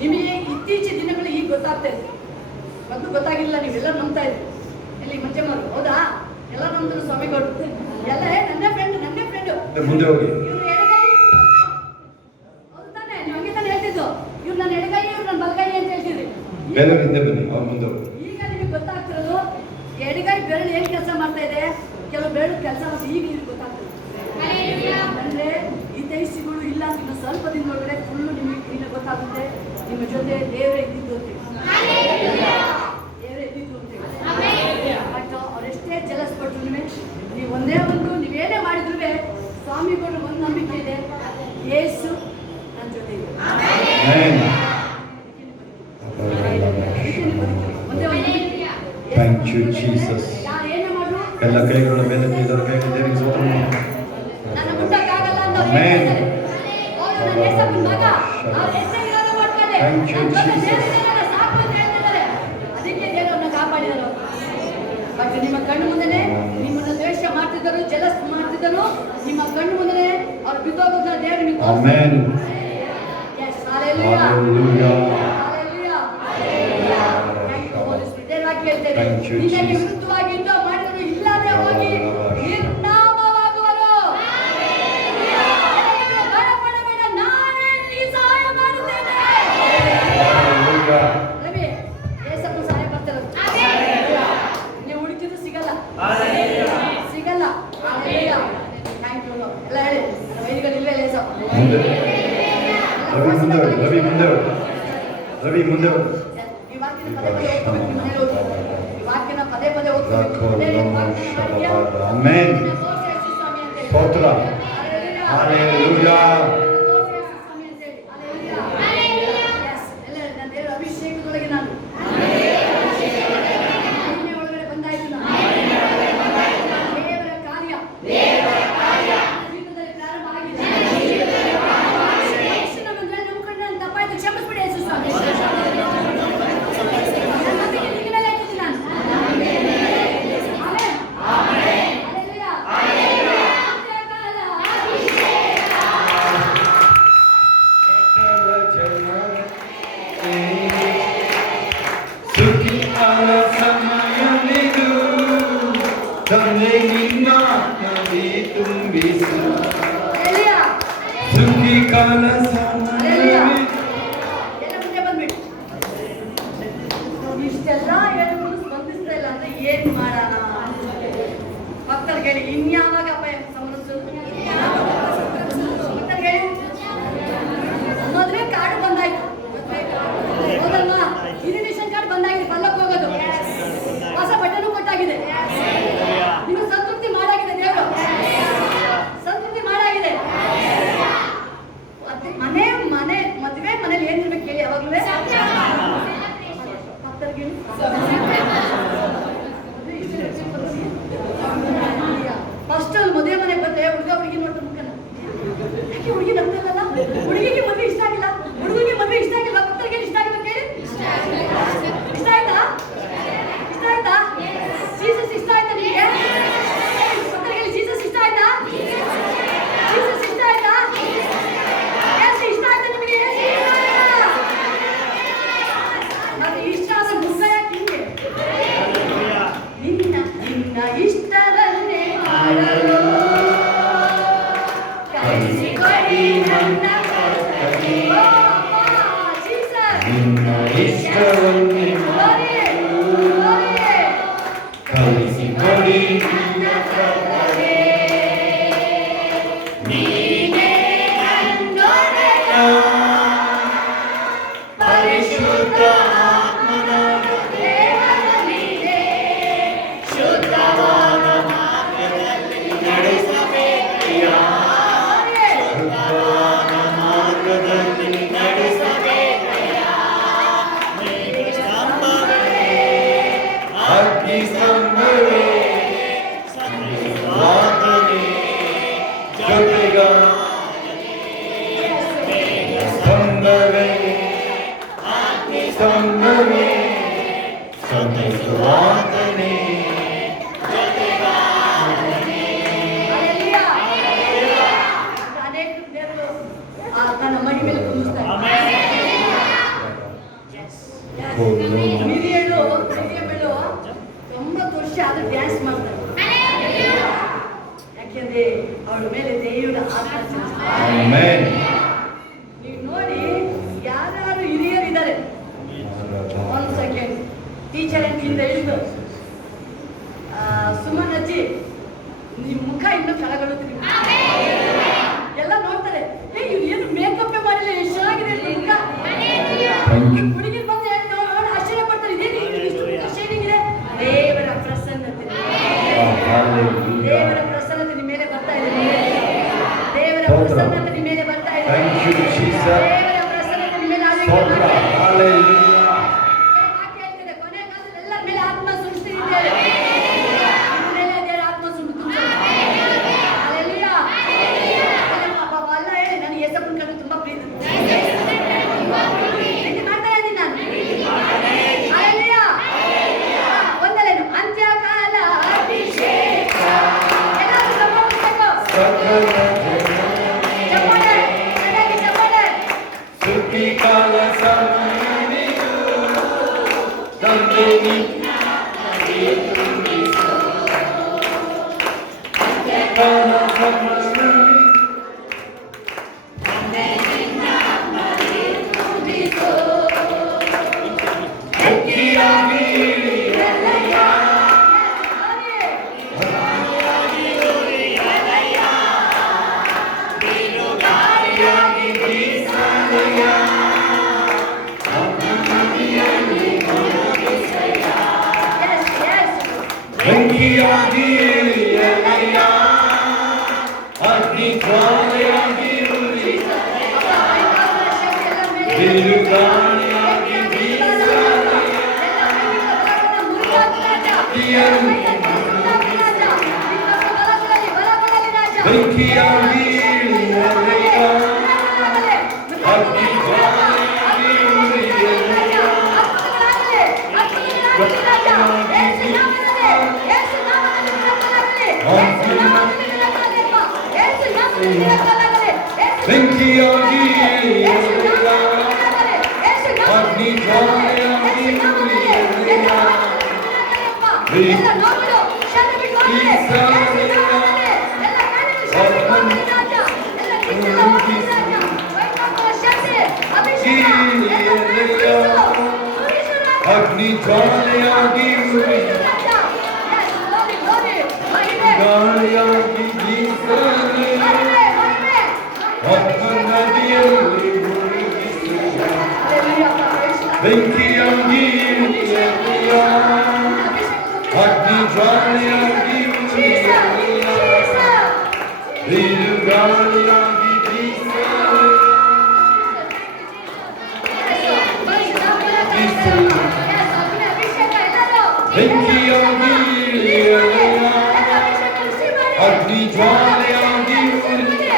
ನಿಮಗೆ ಇತ್ತೀಚಿನ ದಿನಗಳು ಈಗ ಗೊತ್ತಾಗ್ತಾ ಇದೆ, ಮೊದಲು ಗೊತ್ತಾಗಿಲ್ಲ. ನೀವೆಲ್ಲ ನಂಬ್ತಾ ಇದ್ರಿ. ಎಲ್ಲಿ ಮಂಜಮ್ಮರು ಹೌದಾ? ಎಲ್ಲ ನಮ್ದು ಸ್ವಾಮಿಗಳು ಎಲ್ಲ ನನ್ನ ಫ್ರೆಂಡ್ ಮುಂದೆ ಹೋಗಿ. ಇವ್ರು ಎಡಗೈ ಹೌದು ತಾನೆ? ನೀವು ಹಂಗೆ ತಾನೆ ಹೇಳ್ತಿದ್ದು, ಇವ್ರು ನನ್ನ ಎಡಗೈ, ಇವ್ರು ನನ್ನ ಬಲಗೈ ಅಂತ ಹೇಳ್ತಿದ್ರಿ. ಬೇರೆ ಹಿಂದೆ ಬನ್ನಿ, ಅವ್ರು ಮುಂದೆ ಹೋಗಿ. ಈಗ ನಿಮಗೆ ಗೊತ್ತಾಗ್ತಿರೋದು ಎಡಗೈ ಬೆರಳು ಏನ್ ಕೆಲಸ ಮಾಡ್ತಾ ಇದೆ, ಕೆಲವು ಬೆರಳು ಕೆಲಸ ಮಾಡ್ತಾ ಈಗ ನಿಮ್ಗೆ ಗೊತ್ತಾಗ್ತದೆ. ಅಂದ್ರೆ ಹಿತೈಷಿಗಳು ಇಲ್ಲ, ಇನ್ನು ಸ್ವಲ್ಪ ದಿನದೊಳಗಡೆ ಫುಲ್ಲು ನಿಮಗೆ ಗೊತ್ತಾಗುತ್ತೆ. ನಿಮ್ಮ ಜೊತೆ ದೇವರೇ ಇದ್ದಿದ್ದು ಅಂತ, ಬಟ್ ಅವರೆಷ್ಟೇ ಜಲಸ್ಪಟ್ರು ನೀವು ಒಂದೇ ಒಂದು ನೀವೇನೇ ಮಾಡಿದ್ರು ಸ್ವಾಮಿಗಳು ಒಂದು ನಂಬಿಕೆ ಇದೆ, ಯೇಸು ನನ್ನ ಜೊತೆ ಇದೆ. Amen. ಮುಂದೆ ಹೋಗಿ. Thank you, Jesus. ಯಾರು ಏನೇ ಮಾಡ್ರು ಎಲ್ಲ ಕೈಗಳ ಮೇಲೆ ದೇವರ ಕೈಗೆ ದೇವರಿಗೆ ಸ್ತೋತ್ರ ಮಾಡೋಣ. ನನ್ನ ಮುಂದಕ್ಕಾಗಲ್ಲ ಅಂತ ಅವ್ರು Amen. ಹೇಳ್ತಾರೆ. ಅವ್ರು ನನ್ನ ಯೇಸಪ್ಪನ ಮಗ. ಅವ್ರು ಎಷ್ಟೇ ವಿರೋಧ ಮಾಡ್ತಾರೆ. Thank you, ನನ್ನ ಜೊತೆ Jesus. ಸೇರಿದ್ದಾರೆ, ಸಾಕು ಅಂತ ಹೇಳ್ತಿದ್ದಾರೆ. ಅದಕ್ಕೆ ದೇವರನ್ನ ಕಾಪಾಡಿದರು. ಬಟ್ ನಿಮ್ಮ ಕಣ್ಣು ಮುಂದೆನೆ ನಿಮ್ಮನ್ನ ದ್ವೇಷ ಮಾಡ್ತಿದ್ದರು, ಜಲಸ್ ಮಾಡ್ತಿದ್ದರು. ನಿಮ್ಮ ಕಣ್ಣು ಮುಂದೆನೆ ಅವ್ರು ಬಿದ್ದೋಗೋದನ್ನ ದೇವರು ನಿಮಗೆ Amen. Yes, hallelujah. Hallelujah. Hallelujah. Thank you, Holy Spirit. ದೇವರಾಗಿ ಹೇಳ್ತೇವೆ. Thank you, ನಿನಗೆ Jesus. ವಿರುದ್ಧವಾಗಿ ಯುದ್ಧ ಮಾಡಿದರು ಇಲ್ಲದೆ ಹೋಗಿ ನಿರ್ನಾಮವಾಗುವರು. ಭಯಪಡಬೇಡ, ನಾನೇ ನಿನಗೆ ಸಹಾಯ ಮಾಡುತ್ತೇನೆ. Hallelujah. ರವಿ, ಯೇಸಪ್ಪ ಸಹಾಯ ಮಾಡ್ತಾರೆ. ನೀವು ಹುಡುಕಿದ್ರು ಸಿಗಲ್ಲ. ಸಿಗಲ್ಲ. Hallelujah. Thank you, Lord. ಎಲ್ಲ ಹೇಳಿ. ನನ್ನ ವೈರಿಗಳು ಇಲ್ವೇ ಇಲ್ಲ ಯೇಸಪ್ಪ. ಮುಂದೆ ರವಿ ಮುಂದೆ ಹೋಗಿ, ರವಿ ಮುಂದೆ ಹೋಗಿ. ರವಿ ಮುಂದೆ ಹೋಗಿ. ಈ ವಾಕ್ಯನ ಪದೇ ಪದೇ ಓದ್ಕೋಬೇಕು, ನಿಮ್ಮ ಮನೇಲಿ ಓದ್ಬೇಕು. ಈ ವಾಕ್ಯನ ಪದೇ ಪದೇ ಓದ್ಕೋಬೇಕು. ಮನೇಲಿ ಈ ವಾಕ್ಯನ ಮಾಡಿದ್ಯಾ? Amen. ಇದನ್ನ ತೋರ್ಸಿ ಯೇಸು ಸ್ವಾಮಿ ಅಂತ ಹೇಳಿ. ಸ್ತೋತ್ರ. Hallelujah. Hallelujah. ತೋರ್ಸಿ ಯೇಸು ಸ್ವಾಮಿ ಅಂತ ಹೇಳಿ. Hallelujah. Yes. ಎಲ್ಲ ಹೇಳಿ, ನನ್ನ ದೇವರ ಅಭಿಷೇಕದೊಳಗೆ ನಾನು ಮಹಿಮೆ ಒಳಗಡೆ ಬಂದಾಯ್ತು ನಾನು. ದೇವರ ಕಾರ್ಯ ಜೀವಿತದಲ್ಲಿ ಪ್ರಾರಂಭ ಆಗಿದೆ. ಯೇಸು ನಮ್ಮ ಮೇಲೆ ನಂಬ್ಕೊಂಡು ನಾನು ತಪ್ಪಾಯ್ತು, ಕ್ಷಮಿಸ್ಬಿಡಿ ಯೇಸು ಸ್ವಾಮಿ. ನನ್ನ ನಂಬಿಕೆ ನಿಮ್ಮ ಮೇಲೆ ಇಟ್ಟಿದ್ದೀನಿ ನಾನು. ಆಮೆನ್. Hallelujah. ಅಂತ್ಯಕಾಲ ಸುಖಿ ಆದ ಸಮಯವಿದು, ತಂದೆ ನಿನ್ನ ಆತ್ಮವೇ ತುಂಬಿಸು. Hallelujah. ಸುಖಿ ಕಾಲ ಸಮಯವಿದು. ಎಲ್ಲ ಮುಂದೆ ಬಂದ್ಬಿಡಿ. ಇಷ್ಟೆಲ್ಲ ಹೇಳಿದ್ರು ಸ್ಪಂದಿಸ್ತಾ ಇಲ್ಲ ಅಂದ್ರೆ ಏನ್ ಮಾಡೋಣ? ಭಕ್ತರಿಗೆ ಹೇಳಿ, ಇನ್ಯಾವಾಗ ಸಮಸ್ಯೆ? ಭಕ್ತರಿಗೆ ಹೇಳಿ, ಮದುವೆ ಕಾರ್ಡ್ ಬಂದಾಯ್ತು. ಹೌದಲ್ವಾ? ಇನ್ವಿಟೇಷನ್ ಕಾರ್ಡ್ ಬಂದಾಗಿದೆ, ಪಲ್ಲಕ್ಕೆ ಹೋಗೋದು. ಹೊಸ ಬಟ್ಟೆನೂ ಕೊಟ್ಟಾಗಿದೆ. ನಿಮಗೆ ಸಂತೃಪ್ತಿ ಮಾಡಾಗಿದೆ ದೇವರು. ಸಂತೃಪ್ತಿ ಮಾಡಾಗಿದೆ. ಮನೆ ಮನೆ ಮದುವೆ ಮನೇಲಿ ಏನಿರ್ಬೇಕು ಹೇಳಿ ಯಾವಾಗ್ಲೂ? ಭಕ್ತರಿಗೆ ಫಸ್ಟ್ ಅಲ್ಲಿ ಮದುವೆ ಮನೆಗೆ ಬಂದ್ರೆ ಹುಡುಗ ಹುಡುಗಿ ನೋಡ್ತಾ ಮುಖನ. ಯಾಕೆ ಹುಡುಗಿ ನಗ್ತಲ್ಲ? ಹುಡುಗಿಗೆ ಮದುವೆ ಇಷ್ಟ ಆಗಿಲ್ಲ, ಹುಡುಗಿಗೆ ಮದುವೆ ಇಷ್ಟ ಆಗಿಲ್ಲ. ಭಕ್ತರಿಗೆ ಇಷ್ಟ ಆಗಿಲ್ಲ ಕೇಳಿ. ಇಷ್ಟ ಆಯ್ತಾ? ಇಷ್ಟ ಆಯ್ತಾ? ಜೀಸಸ್ ಇಷ್ಟ ಆಯ್ತಾ ನಿಮಗೆ? ಭಕ್ತರಿಗೆ ಜೀಸಸ್ ಇಷ್ಟ ಆಯ್ತಾ? ಜೀಸಸ್ ಇಷ್ಟ ಆಯ್ತಾ? ಯೇಸು ಇಷ್ಟ ಆಯ್ತಾ ನಿಮಗೆ? ಮತ್ತೆ ಇಷ್ಟ ಆದ ಮುಖ ಯಾಕೆ ಹಿಂಗೆ? ನಿನ್ನ ನಿನ್ನ ಇಷ್ಟವನ್ನೇ ಮಾಡಲು ಕಲಿಸಿಕೊಡಿ ನನ್ನ ಕರ್ತನೇ. ಓ ಅಪ್ಪ, ಜೀಸಸ್. ನಿನ್ನ ಇಷ್ಟವನ್ನೇ ಕಲಿಸಿಕೊಡಿ ನನ್ನ ಕರ್ತನೇ. ನೀನೇ ನನ್ನೊಡೆಯ, ಪರಿಶುದ್ಧ ಆತ್ಮನ ದೇವರ ನೀನೇ. ಶುದ್ಧವಾದ ಮಾರ್ಗದಲ್ಲಿ ನಡೆಸಬೇಕಯ್ಯ. ಶುದ್ಧವಾದ ಮಾರ್ಗದಲ್ಲಿ ಅಗ್ನಿ ಸ್ತಂಭವೇ, ವಾದನೆ ಜೊತೆಗ ಸ್ತಂಭವೇ, ಅಗ್ನಿ ಸ್ತಂಭವೇ, ವಾದನೆ ಅನೇಕ ದೇವರು ತನ್ನ ಮಹಿಮೆಯಲ್ಲಿ ತುಂಬಿಸ್ತಾರೆ. ಮಿರಿಯಳು 90 ವರ್ಷ ಆದ್ರೂ ಡ್ಯಾನ್ಸ್ ಮಾಡ್ತಾರೆ. ಯಾಕೆಂದ್ರೆ ಅವಳ ಮೇಲೆ ದೇವರ ಆತ್ಮ. ಆಮೆನ್. ನೀವು ನೋಡಿ, ಯಾರ್ಯಾರು ಹಿರಿಯರಿದ್ದಾರೆ, ಒಂದು ಸೆಕೆಂಡ್ ಟೀಚರ್ ಇಂದ ಹಿಡಿದು ಸುಮನ್ ಅಜ್ಜಿ, ನಿಮ್ಮ ಮುಖ ಇನ್ನೂ ಕೆಳಗಳುತ್ತೀರಿ. ಎಲ್ಲ ನೋಡ್ತಾರೆ, ಇವ್ರು ಏನು ಮೇಕಪ್ ಮಾಡಿಲ್ಲ, ಎಷ್ಟು ಚೆನ್ನಾಗಿದೆ ಇವ್ರ ಮುಖ. ಹುಡುಗಿರು ಬಂದು ನೋಡಿ ಆಶ್ಚರ್ಯ ಪಡ್ತಾರೆ, ಇದೇನು ಇಷ್ಟು ಶೇಡಿಂಗ್ ಇದೆ. ದೇವರ ಪ್ರಸನ್ನತೆ, ದೇವರ ಪ್ರಸನ್ನತೆ ನಿಮ್ಮ ಮೇಲೆ ಬರ್ತಾ ಇದೆ. ದೇವರ ಪ್ರಸನ್ನತೆ ನಿಮ್ಮ ಮೇಲೆ ಬರ್ತಾ ಇದೆ. Thank you, Jesus. ದೇವರ ಪ್ರಸನ್ನತೆ ನಿಮ್ಮ ಮೇಲೆ ಸುಗ್ಗಿಕಾಲ ಸಮಯವಿದು ತಂದೆ ನಿನ್ನ ಮನೆ ತುಂಬಿಸು ಅಂತ್ಯಕಾಲ ಸಮಯವಿದು ತಂದೆ ನಿನ್ನ ಮನೆ ತುಂಬಿಸು ಬೆಂಕಿಯಾಗಿ ಇಳಿಯಲಯ್ಯ ಹೊಗೆಯಾಗಿ ಉರಿಯಲಯ್ಯ ಬಿರುಗಾಳಿಯಾಗಿ ಬೀಸಲಯ್ಯ ನದಿಯಲ್ಲಿ ಮುಳುಗಿಸಯ್ಯ ಬೆಂಕಿಯಾಗಿ ಇಳಿಯಲಯ್ಯ ಅಗ್ನಿ ಜ್ವಾಲೆಯಾಗಿ ಉರಿಸಲಯ್ಯ ಬಿರುಗಾಳಿಯಾಗಿ ಬೀಸಲಯ್ಯ ನದಿಯಲ್ಲಿ ಬೆಂಕಿಯಾಗಿ ಇಳಿಯಲಯ್ಯ ಅಗ್ನಿ ಜ್ವಾಲೆಯಾಗಿ ಉರಿಯಲಯ್ಯ ಬೆಂಕಿಯಾಗಿ ಇಳಿಯಲಯ್ಯ ಅಗ್ನಿ ಜ್ವಾಲೆಯಾಗಿ ಉರಿಯಲಯ್ಯ ಅಗ್ನಿ ಜ್ವಾಲೆಯಾಗಿ ಗಾಳಿಯಾಗಿ ಬೀಸಲಯ್ಯ ನದಿಯಲ್ಲಿ ಮುಳುಗಿಸಲಯ್ಯ ಬೆಂಕಿಯಾಗಿ ಇಳಿಯಲಯ್ಯ ಅಗ್ನಿ ಜ್ವಾಲೆಯಾಗಿ ಉರಿಯಲಯ್ಯ ಬಿರುಗಾಳಿಯಾಗಿ ಬೀಸಲಯ್ಯ ಬೆಂಕಿಯಾಗಿ ಇಳಿಯಲಯ್ಯ ಅಗ್ನಿ ಜ್ವಾಲೆಯಾಗಿ ಉರಿಯಲಯ್ಯ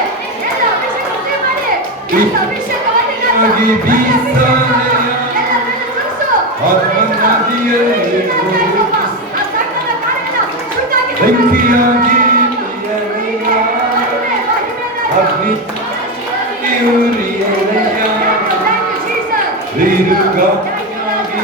ಬೀಸಲಯ್ಯ ನದಿಯಲ್ಲಿ ಬೆಂಕಿಯಾಗಿ ಇಳಿಯಲಯ್ಯ ಅಗ್ನಿ ಉರಿಯಲಯ್ಯ ಬಿರುಗಾಳಿಯಾಗಿ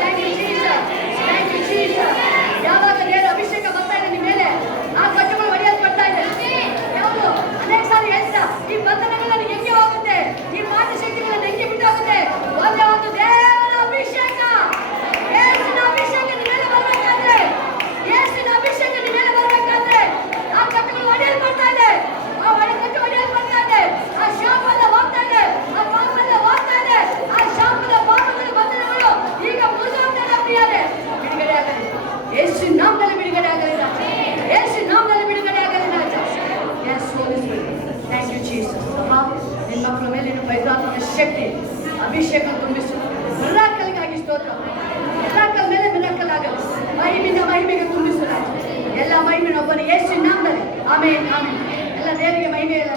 ನದಿಯಲ್ಲಿ ಯಾವಾಗ ದೇವರ ಅಭಿಷೇಕ ಬರ್ತಾ ಇದೆ ನಿಮ್ಮ ಮೇಲೆ ಆ ಕಟ್ಟುಗಳು ಒಡೆಯಲು ಬರ್ತಾ ಇದೆ. ಯಾವುದು ಅನೇಕ ಸಾರಿ ಹೇಳ್ತಾ ಈ ಬಂಧನಗಳು ನನಗೆ ಹೆಂಗೆ ಹೋಗುತ್ತೆ, ಈ ಮಾಟ ಶಕ್ತಿಗಳು ಹೆಂಗೆ ಬಿಟ್ಟು ಹೋಗುತ್ತೆ. ಒಂದೇ ಒಂದು ದೇವರ ಅಭಿಷೇಕ, ಯೇಸುವಿನ ಅಭಿಷೇಕ ನಿಮ್ಮ ಮೇಲೆ ಬರಬೇಕಾದ್ರೆ, ಯೇಸುವಿನ ಅಭಿಷೇಕ ನಿಮ್ಮ ಮೇಲೆ ಬರಬೇಕಾದ್ರೆ ಆ ಕಟ್ಟುಗಳು ಒಡೆಯಲು ಬರ್ತಾ ಇದೆ, ಆ ಒಡೆಕಟ್ಟು ಒಡೆಯಲು ಬರ್ತಾ ಇದೆ, ಆ ಶಾಪದ ಹೋಗ್ತಾ ಇದೆ, ಆ ಪಾಪದ ಹೋಗ್ತಾ ಇದೆ, ಆ ಶಾಪದ ಪಾಪದ ಬಂಧನಗಳು ಈಗ ಮುರಿದೋಗ್ತಾ ಇದೆ. ಪ್ರಿಯರೇ, ಬಿಡುಗಡೆ ಆಗಲಿ ಯೇಸು ನಾಮದಲ್ಲಿ, ಬಿಡುಗಡೆ ಆಗಲಿ ರಾಜ, ಯೇಸು ನಾಮದಲ್ಲಿ ಬಿಡುಗಡೆ ಆಗಲಿ ರಾಜ. Yes, Holy Spirit. Thank you, Jesus. ನಿನ್ನ ಮಕ್ಕಳ ಮೇಲೆ ನೀನು ಪವಿತ್ರಾತ್ಮನ ಶಕ್ತಿ ಅಭಿಷೇಕ ತುಂಬಿಸು. ಮಿರಾಕಲ್ಗಾಗಿ ಸ್ತೋತ್ರ. ಮಿರಾಕಲ್ ಮೇಲೆ ಮಿರಾಕಲ್ ಆಗಲಿ. ಮಹಿಮೆಯಿಂದ ಮಹಿಮೆಗೆ ತುಂಬಿಸು ರಾಜ. ಎಲ್ಲ ಮಹಿಮೆನ ಒಬ್ಬನ ಯೇಸು ನಾಮದಲ್ಲಿ. Amen, amen. ಎಲ್ಲ ದೇವರಿಗೆ ಮಹಿಮೆ ಇಲ್ಲ.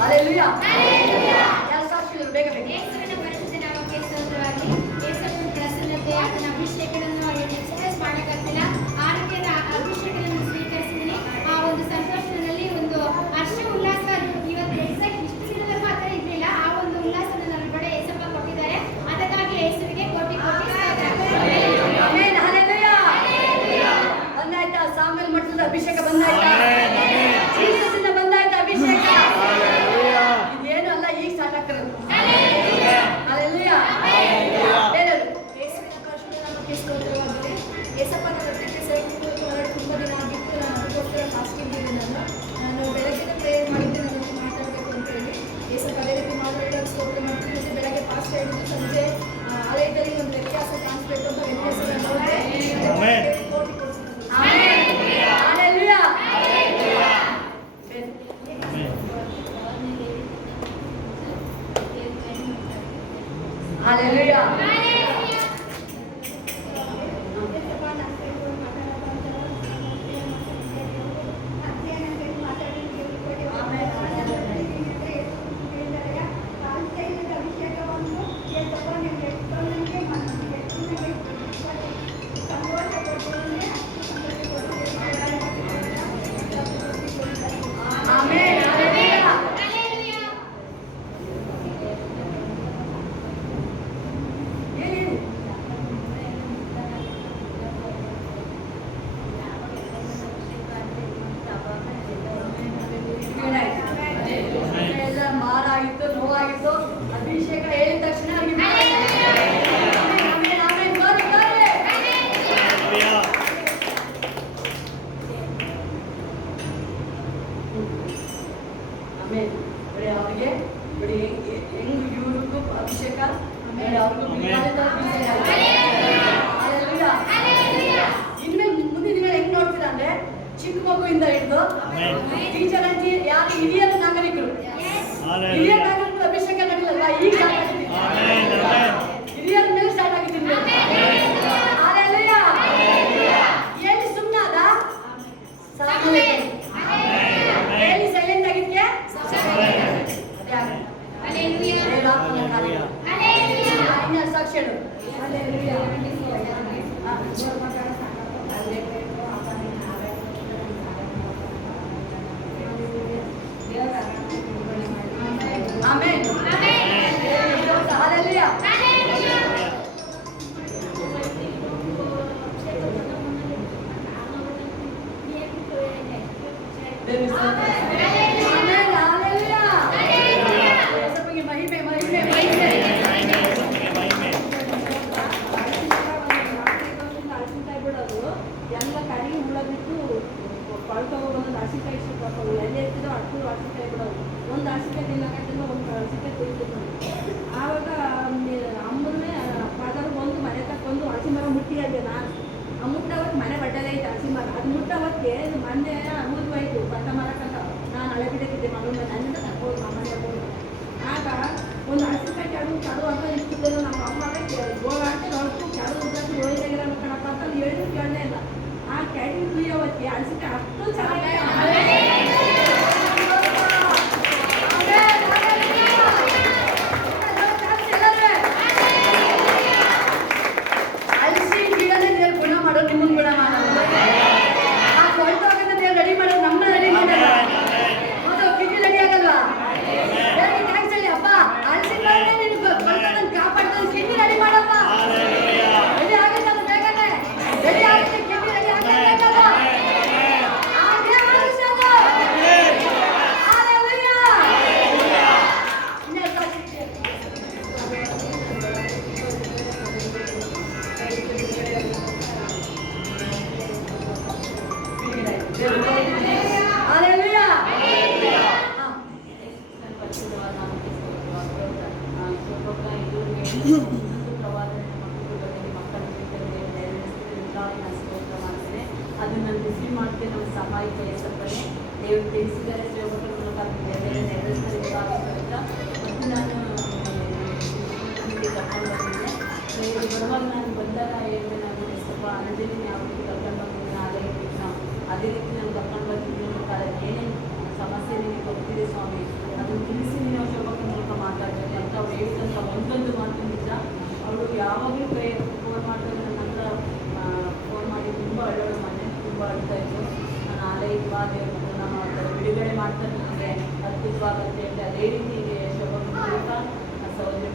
Hallelujah. ಯಾರು ಸಾಕ್ಷಿಗಳು ಬೇಗ ಬೇಗ. ಯೇಸುವಿನ ಪರಿಶುದ್ಧ ನಾಮಕ್ಕೆ ಸ್ತೋತ್ರವಾಗಲಿ. ಯೇಸುವಿನ ಪ್ರಸನ್ನತೆ, ಆತನ ಅಭಿಷೇಕವನ್ನು ಎಕ್ಸ್‌ಪ್ರೆಸ್ ಮಾಡಕ್ಕಾಗ್ತಿಲ್ಲ. ಆ ರೀತಿಯಾದ ಅಭಿಷೇಕವನ್ನು ಸ್ವೀಕರಿಸಿದ್ದೀನಿ. ಆ ಒಂದು ಸಂತೋಷದಲ್ಲಿ ಒಂದು ಹರ್ಷ ಉಲ್ಲಾಸ ಇವತ್ತು ಎಕ್ಸಾಕ್ಟ್ ಇಷ್ಟು ದಿನವರೆಗೂ ಆ ಥರ ಇರಲಿಲ್ಲ. ಆ ಒಂದು ಉಲ್ಲಾಸನ ನನ್ನ ಕಡೆ ಯೇಸಪ್ಪ ಕೊಟ್ಟಿದ್ದಾರೆ. ಅದಕ್ಕಾಗಿ ಯೇಸುವಿಗೆ ಕೋಟಿ ಕೋಟಿ ಸ್ತೋತ್ರ. ಹಿರಿಯರ್ ಆಗಿರೋದು ಅಭಿಷೇಕ ನಡೀಲಲ್ಲ, ಈಗ ಸ್ಟಾರ್ಟ್ ಆಗಿದ್ದೀನಿ. ಹಿರಿಯರ ಮೇಲೆ ಸ್ಟಾರ್ಟ್ ಆಗಿದ್ದೀನಿ. ಹಾಲೆಲೂಯಾ. ಎಲ್ಲಿ ಸುಮ್ಮನಾದ? ಎಲ್ಲಿ ಸೈಲೆಂಟ್ ಆಗಿದ್ಕೆ? ಅದೇ ಆಗ. ದೇವರಾತ್ಮನ ಕಾರ್ಯ. ಇನ್ನ ಸಾಕ್ಷಿ ಹೇಳು. Hallelujah. Amen. Hallelujah. Amen. Hallelujah. ಯೇಸುವಿಗೆ ಮಹಿಮೆ, ಮಹಿಮೆ, ಮಹಿಮೆ. ಹಸಿಕಾಯಿ ಬಿಡೋದು ಎಲ್ಲ ಕಡೆಗೆ ಹುಳ ಬಿಟ್ಟು ಕೊಳ್ತೋಗ ಒಂದೊಂದು ಹಸಿಕಾಯಿ ಇಷ್ಟು ಎಲ್ಲಿ ಎತ್ತಿದೋ ಅಷ್ಟು ಹಸಿಕಾಯಿ ಬಿಡೋದು. ಒಂದು ಹಸಿಕಾಯಿ ತಿನ್ನಕತ್ತಿಂದ ಒಂದು ಹಸಿಕಾಯಿ ಕುಯ್ತಿದ್ದು. ಆವಾಗ ಅಮ್ಮನೇ ಫಾದರ್ ಒಂದು ಮನೆ ತಕ್ಕೊಂದು ಹಸಿ ಮರ ಮುಟ್ಟಿಯಾಗೆ ನಾನು ಆ ಮುಟ್ಟವತ್ತು ಮನೆ ಬಡ್ಡದೈತೆ ಹಸಿ ಮರ ಅದು ಮುಟ್ಟವತ್ತಿಗೆ ಮೊನ್ನೆ ಮುಗಿದೋಯ್ತು ಬಟ್ಟ ಮರಕ್ಕಂತ ನಾನು ಹಳೆ ಬಿಟ್ಟಿದ್ದೆ ಮಗಳು ನನ್ನಿಂದ ತಕ್ಬೋದು ಮನೆ ಆಗ ಒಂದು ಹಸಿಕಾಯಿ ಕೆಡು ಅಂತ ಇಷ್ಟಿದ್ದೆಲ್ಲ ನಮ್ಮ ಅಮ್ಮಗೆ ಗೋಳ ಅಂತ ನೋಡ್ತು ಕೆಡು ಉದ್ದಕ್ಕೆ ಹೋಯ್ದಾಗಿರೋ ಕಣಪ್ಪ ಅಂತ ಹೇಳಿದ್ರು ಕೇಳಲೇ ಇಲ್ಲ. ಆ ಕೆಡಿ ಕುಯ್ಯೋವತ್ತಿಗೆ ಹಸಿಕಾಯಿ ಅಷ್ಟು ಚೆನ್ನಾಗಿ ಅಳಿಸಿ ಗಿಡನೇ ದೇವ್ರು ಗುಣ ಮಾಡೋದು, ನಿಮ್ಮನ್ನ ಗುಣ ಮಾಡೋದು. ಆ ಕೊಳ್ತೋಗನ್ನ ದೇವ್ರು ರೆಡಿ ಮಾಡೋದು, ನಮ್ಮನ್ನ ರೆಡಿ ಮಾಡೋದು. ಹೌದು, ಕಿಡ್ನಿ ರೆಡಿ ಆಗಲ್ವಾ? ದೇವ್ರಿಗೆ ಥ್ಯಾಂಕ್ಸ್ ಹೇಳಿ. ಅಪ್ಪ ಅಳಿಸಿದ್ರೆ ನೀನು ಕೊಳ್ತೋದನ್ನ ಕಾಪಾಡ್ತಾನೆ, ಕಿಡ್ನಿ ರೆಡಿ ಮಾಡಪ್ಪ. ರೆಡಿ ಆಗುತ್ತೆ ಅದು ಬೇಗನೆ. ರೆಡಿ ಆಗುತ್ತೆ, ಕಿಡ್ನಿ ರೆಡಿ ಆಗುತ್ತೆ ಬೇಗನೆ. ಆ ದೇವ್ರು ಅಳಿಸೋದು. ಹಾಲೆಲೂಯಾ. ಇನ್ನೇನು ಸಾಕ್ಷಿ? ಹಾಲೆಲೂಯಾ. ಅದನ್ನು ರಿಸೀವ್ ಮಾಡ್ತೀನಿ. ನಮ್ಮ ಸಹಾಯಕ ಹೆಸರೇ ದೇವರು ತಿಳಿಸಿದರೆ ಸೇವಕರ ಮೂಲಕ ಬೇರೆ ನೆರವೇರಿಸ್ತಾರೆ ಮತ್ತು ನಾನು ಕರ್ಕೊಂಡು ಬಂದಿದ್ದೆ. ಬರುವಾಗ ನಾನು ಬಂದಾಗ ಹೇಳಿದೆ, ನಾನು ಸ್ವಲ್ಪ ಅಂಜಲಿ ಯಾವ ರೀತಿ ಕರ್ಕೊಂಡು ಬಂದಿದ್ದೀನಿ ಆಲಯಕ್ಕೆ ನಾವು ಅದೇ ರೀತಿ ನಾನು ಕರ್ಕೊಂಡು ಬಂದಿದ್ದೀನಿ ಅನ್ನೋ ಏನೇನು ಸಮಸ್ಯೆ ನಿಮಗೆ ಗೊತ್ತಿದೆ ಸ್ವಾಮಿ ಅದನ್ನು ತಿಳಿಸಿ ನೀವು ಸೇವಕರ ಮೂಲಕ ಮಾತಾಡ್ತೀನಿ ಅಂತ ಅವ್ರು ಹೇಳಿದಂಥ ಒಂದೊಂದು ಮಾತು ನಿಜ. ಅವರು ಯಾವಾಗಲೂ ಫೋನ್ ಮಾಡ್ತಾರೆ, ನನ್ನ ಹತ್ರ ಫೋನ್ ಮಾಡಿ ತುಂಬ ಅಳ್ಳೋಳು ಮನೆ ತುಂಬ ಅಳ್ತಾ ಇತ್ತು. ನಾನು ಆಲಯಕ್ಕೆ ಬಾ ದೇವ್ರ ಮತನ ಮಾಡ್ತಾರೆ, ಬಿಡುಗಡೆ ಮಾಡ್ತಾರೆ, ನನಗೆ ಅದ್ಭುತವಾಗುತ್ತೆ ಅಂತ ಅದೇ ರೀತಿ ಸೇವಕರ ಮೂಲಕ ಸಹೋದರಿ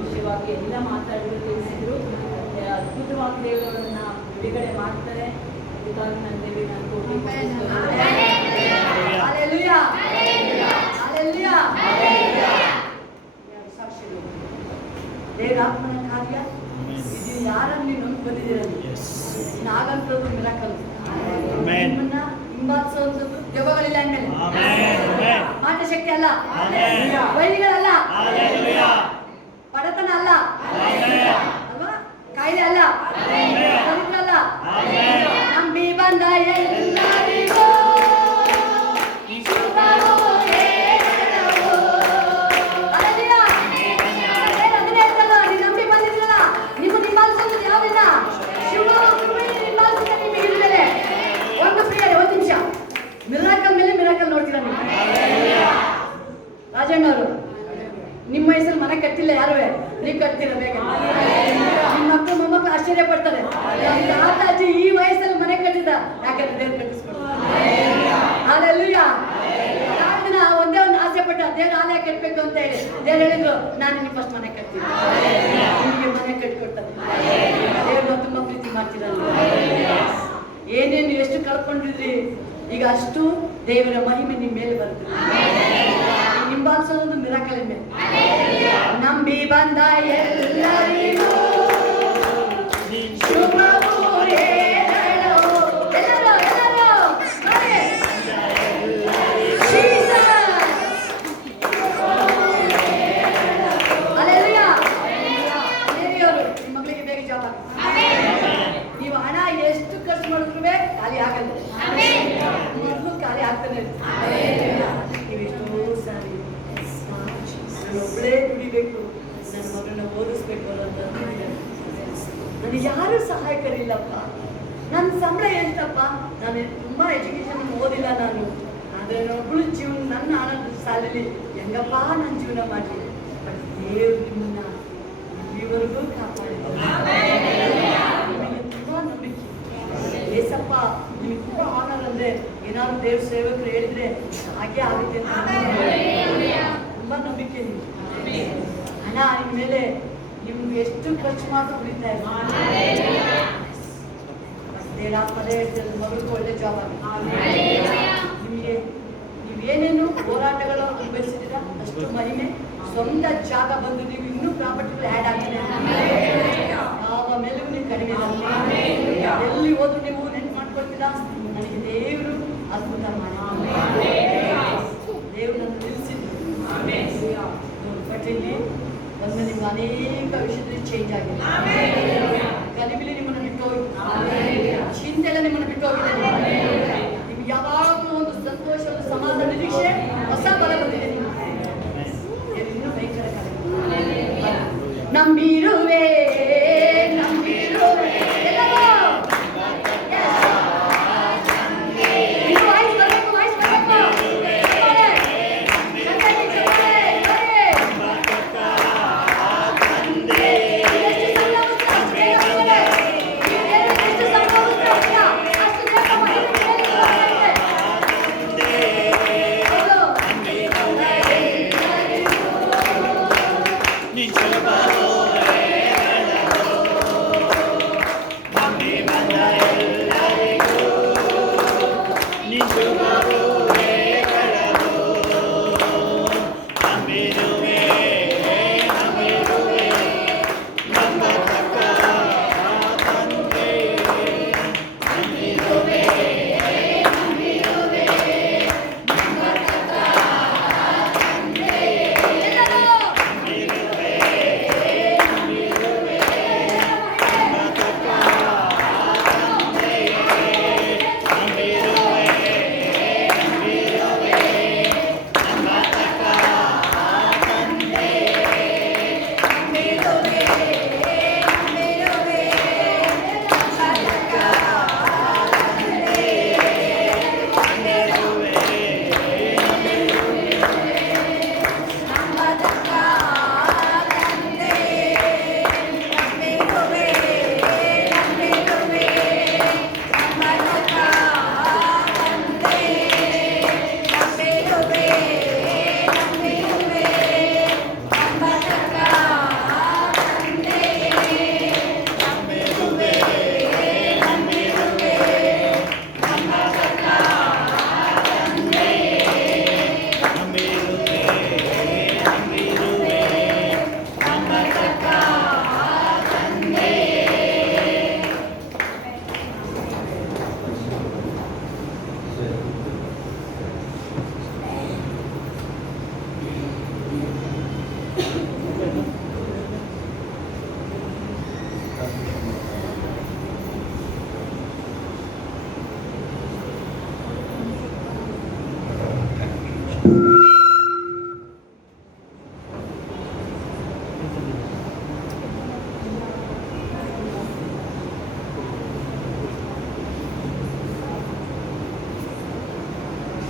ವಿಷಯವಾಗಿ ಎಲ್ಲ ಮಾತಾಡಿದ್ರು, ತಿಳಿಸಿದ್ರು. ಅದ್ಭುತವಾಗಿ ದೇವರನ್ನ ಬಿಡುಗಡೆ ಮಾಡ್ತಾರೆ. ಇದಕ್ಕಾಗಿ ನನ್ನ ದೇವಿ ನಾನು ಹಾಲೆಲೂಯಾ. ಹಾಲೆಲೂಯಾ. ಸಾಕ್ಷಿಗಳು. ದೇವರಾತ್ಮನ ಕಾರ್ಯ ಇದು ಯಾರನ್ನು ನೀವು ನಂಬಿ ಬಂದಿದ್ದೀರಲ್ಲ, ನಾಗಂತದ್ದು ಮಿರಾಕಲ್. ನಿಮ್ಮನ್ನ ಹಿಂಬಾಲಿಸುವಂಥದ್ದು ದೆವ್ವಗಳಿಲ್ಲ ಅಂದ್ಮೇಲೆ ಮಾಟ ಶಕ್ತಿ ಅಲ್ಲ, ವೈರಿಗಳಲ್ಲ, ಬಡತನ ಅಲ್ಲ ಅಲ್ವಾ, ಕಾಯಿಲೆ ಅಲ್ಲ, ಪವಿತ್ರ ಅಲ್ಲ. ನಂಬಿ ಬಂದ ಎಲ್ಲರಿಗೂ ಶುಭವು ಹೇಳವು. ಹಾಲೆಲೂಯಾ. ಅದನ್ನೇ ಹೇಳ್ತಲ್ಲ, ನೀವು ನಂಬಿ ಬಂದಿದ್ರಲ್ಲ, ನಿಮ್ಮ ಹಿಂಬಾಲಿಸೋದು ಯಾವುದಿಲ್ಲ. ಶಿವನ ಕೃಪೆಯಲ್ಲಿ ಹಿಂಬಾಲಿಸಿದ ನಿಮಗೆ ಇರುತ್ತದೆ. ಒಂದು ಪ್ರಿಯರೇ, ಒಂದು ನಿಮಿಷ. ಮಿರಾಕಲ್ ಮೇಲೆ ಮಿರಾಕಲ್ ನೋಡ್ತೀರಾ ನೀವು. ರಾಜಣ್ಣವರು ನಿಮ್ಮ ವಯಸ್ಸಲ್ಲಿ ಮನೆ ಕಟ್ಟಿಲ್ಲ ಯಾರುವೆ, ನೀವು ಕಟ್ತೀರ ಬೇಗ. ನಿಮ್ಮ ಮಕ್ಕಳು ಮೊಮ್ಮಕ್ಕಳು ಆಶ್ಚರ್ಯ ಪಡ್ತಾರೆ, ನಮ್ಮ ತಾತ ಅಜ್ಜಿ ಈ ವಯಸ್ಸಲ್ಲಿ ಮನೆ ಕಟ್ಟಿದ, ಯಾಕಂದ್ರೆ ದೇವ್ರು ಕಟ್ಟಿಸ್ಕೊಡ್ತಾರೆ. ಹಾಲೆಲೂಯಾ. ನಾಳೆ ದಿನ ಒಂದೇ ಒಂದು ಆಸೆ ಪಟ್ಟ ದೇವ್ರ ಆಲಯ ಕಟ್ಟಬೇಕು ಅಂತ ಹೇಳಿ ದೇವ್ರು ಹೇಳಿದ್ರು, ನಾನು ನಿಮಗೆ ಫಸ್ಟ್ ಮನೆ ಕಟ್ತೀನಿ, ನಿಮಗೆ ಮನೆ ಕಟ್ಟಿಕೊಡ್ತಾರೆ. ದೇವ್ರನ್ನ ತುಂಬಾ ಪ್ರೀತಿ ಮಾಡ್ತೀರಲ್ಲ. ಏನೇನು ಎಷ್ಟು ಕಳ್ಕೊಂಡಿದ್ರಿ, ಈಗ ಅಷ್ಟು ದೇವರ ಮಹಿಮೆ ನಿಮ್ಮ ಮೇಲೆ ಬರುತ್ತೆ. ಹಿಂಬಾಲಿಸೋದು ಮಿರಾಕಲ್ ಮೇಲೆ. ನಂಬಿ ಬಂದ ಎಲ್ಲರಿಗೂ ಶುಭವು ಹೇಳವು. ಎಲ್ಲರೂ ನೋಡಿ. ಹಾಲೆಲೂಯಾ. ದೇವಿಯವರು ನಿಮ್ಮ ಮಕ್ಕಳಿಗೆ ಬೇಗ ಜಾಬ್ ಆಗುತ್ತೆ. ನೀವು ಹಣ ಎಷ್ಟು ಖರ್ಚು ಮಾಡಿದ್ರು ಖಾಲಿ ಆಗಲ್ಲ, ಮೊದಲು ಖಾಲಿ ಆಗ್ತಾನೆ ಇರುತ್ತೆ. ನೀವು ಎಷ್ಟೋ ಸಾರಿ ನಾನು ಒಬ್ಬಳೇ ದುಡಿಬೇಕು, ನನ್ನ ಮಗನ ಓದಿಸ್ಬೇಕು ಅನ್ನೋದು ನನಗೆ ಯಾರೂ ಸಹಾಯಕರಿಲ್ಲಪ್ಪ. ನನ್ನ ಸಂಬಳ ಎಷ್ಟಪ್ಪ? ನಾನು ತುಂಬ ಎಜುಕೇಷನ್ ಓದಿಲ್ಲ ನಾನು, ಆದರೆ ಒಬ್ಬಳು ಜೀವನ ನನ್ನ ಆನಂದ ಸಾಲಲಿ ಹೆಂಗಪ್ಪ ನನ್ನ ಜೀವನ ಮಾಡಿ. ಬಟ್ ದೇವ್ರು ನಿಮ್ಮನ್ನ ಇಲ್ಲಿವರೆಗೂ ಕಾಪಾಡಿದ್ದಾರೆ. ನಿಮಗೆ ತುಂಬ ನಂಬಿಕೆ ಏಸಪ್ಪ, ನಿಮಗೆ ತುಂಬ ಆನರ್ ಅಂದರೆ ಏನಾದ್ರು ದೇವ್ರ ಸೇವಕರು ಹೇಳಿದ್ರೆ ಹಾಗೆ ಆಗುತ್ತೆ ಅಂತ ತುಂಬ ನಂಬಿಕೆ ನಿಮ್ಗೆ. ಹಣ ನಿಮ್ಮ ಮೇಲೆ ನಿಮ್ಗೆ ಎಷ್ಟು ಖರ್ಚು ಮಾಡಿ ಉಳಿತಾ ಇದೆ. ಪದೇ ಹೇಳ್ತಿರೋದು, ಮಗಳಿಗೆ ಒಳ್ಳೆ ಜಾಬ್ ಆಗಿದೆ. ನಿಮಗೆ ನೀವೇನೇನು ಹೋರಾಟಗಳು ಅನುಭವಿಸಿದ್ದೀರಾ ಅಷ್ಟು ಮಹಿಮೆ, ಸ್ವಂತ ಜಾಗ ಬಂದು ನೀವು ಇನ್ನೂ ಪ್ರಾಪರ್ಟಿಗಳು ಆ್ಯಡ್ ಆಗಿದೆ. ಯಾವ ಮೇಲೂ ನೀವು ಕಡಿಮೆ ಇಲ್ಲ. ಎಲ್ಲಿ ಹೋದ್ರು ನೀವು ನೆನ್ಪು ಮಾಡ್ಕೊಳ್ತೀರಾ, ನನಗೆ ದೇವರು ಅದ್ಭುತ ಮಾಡಿ ದೇವರು ನನ್ನ ನಿಲ್ಲಿಸಿದ್ರು. ಬಟ್ ಇಲ್ಲಿ ಬಂದು ನಿಮ್ಗೆ ಅನೇಕ ವಿಷಯದಲ್ಲಿ ಚೇಂಜ್ ಆಗಿದೆ. ಗಲಿಬಿಲಿ ನಿಮ್ಮನ್ನು ಬಿಟ್ಟು ಹೋಗಿ, ಚಿಂತೆ ಎಲ್ಲ ನಿಮ್ಮನ್ನು ಬಿಟ್ಟು ಹೋಗಿದೆ.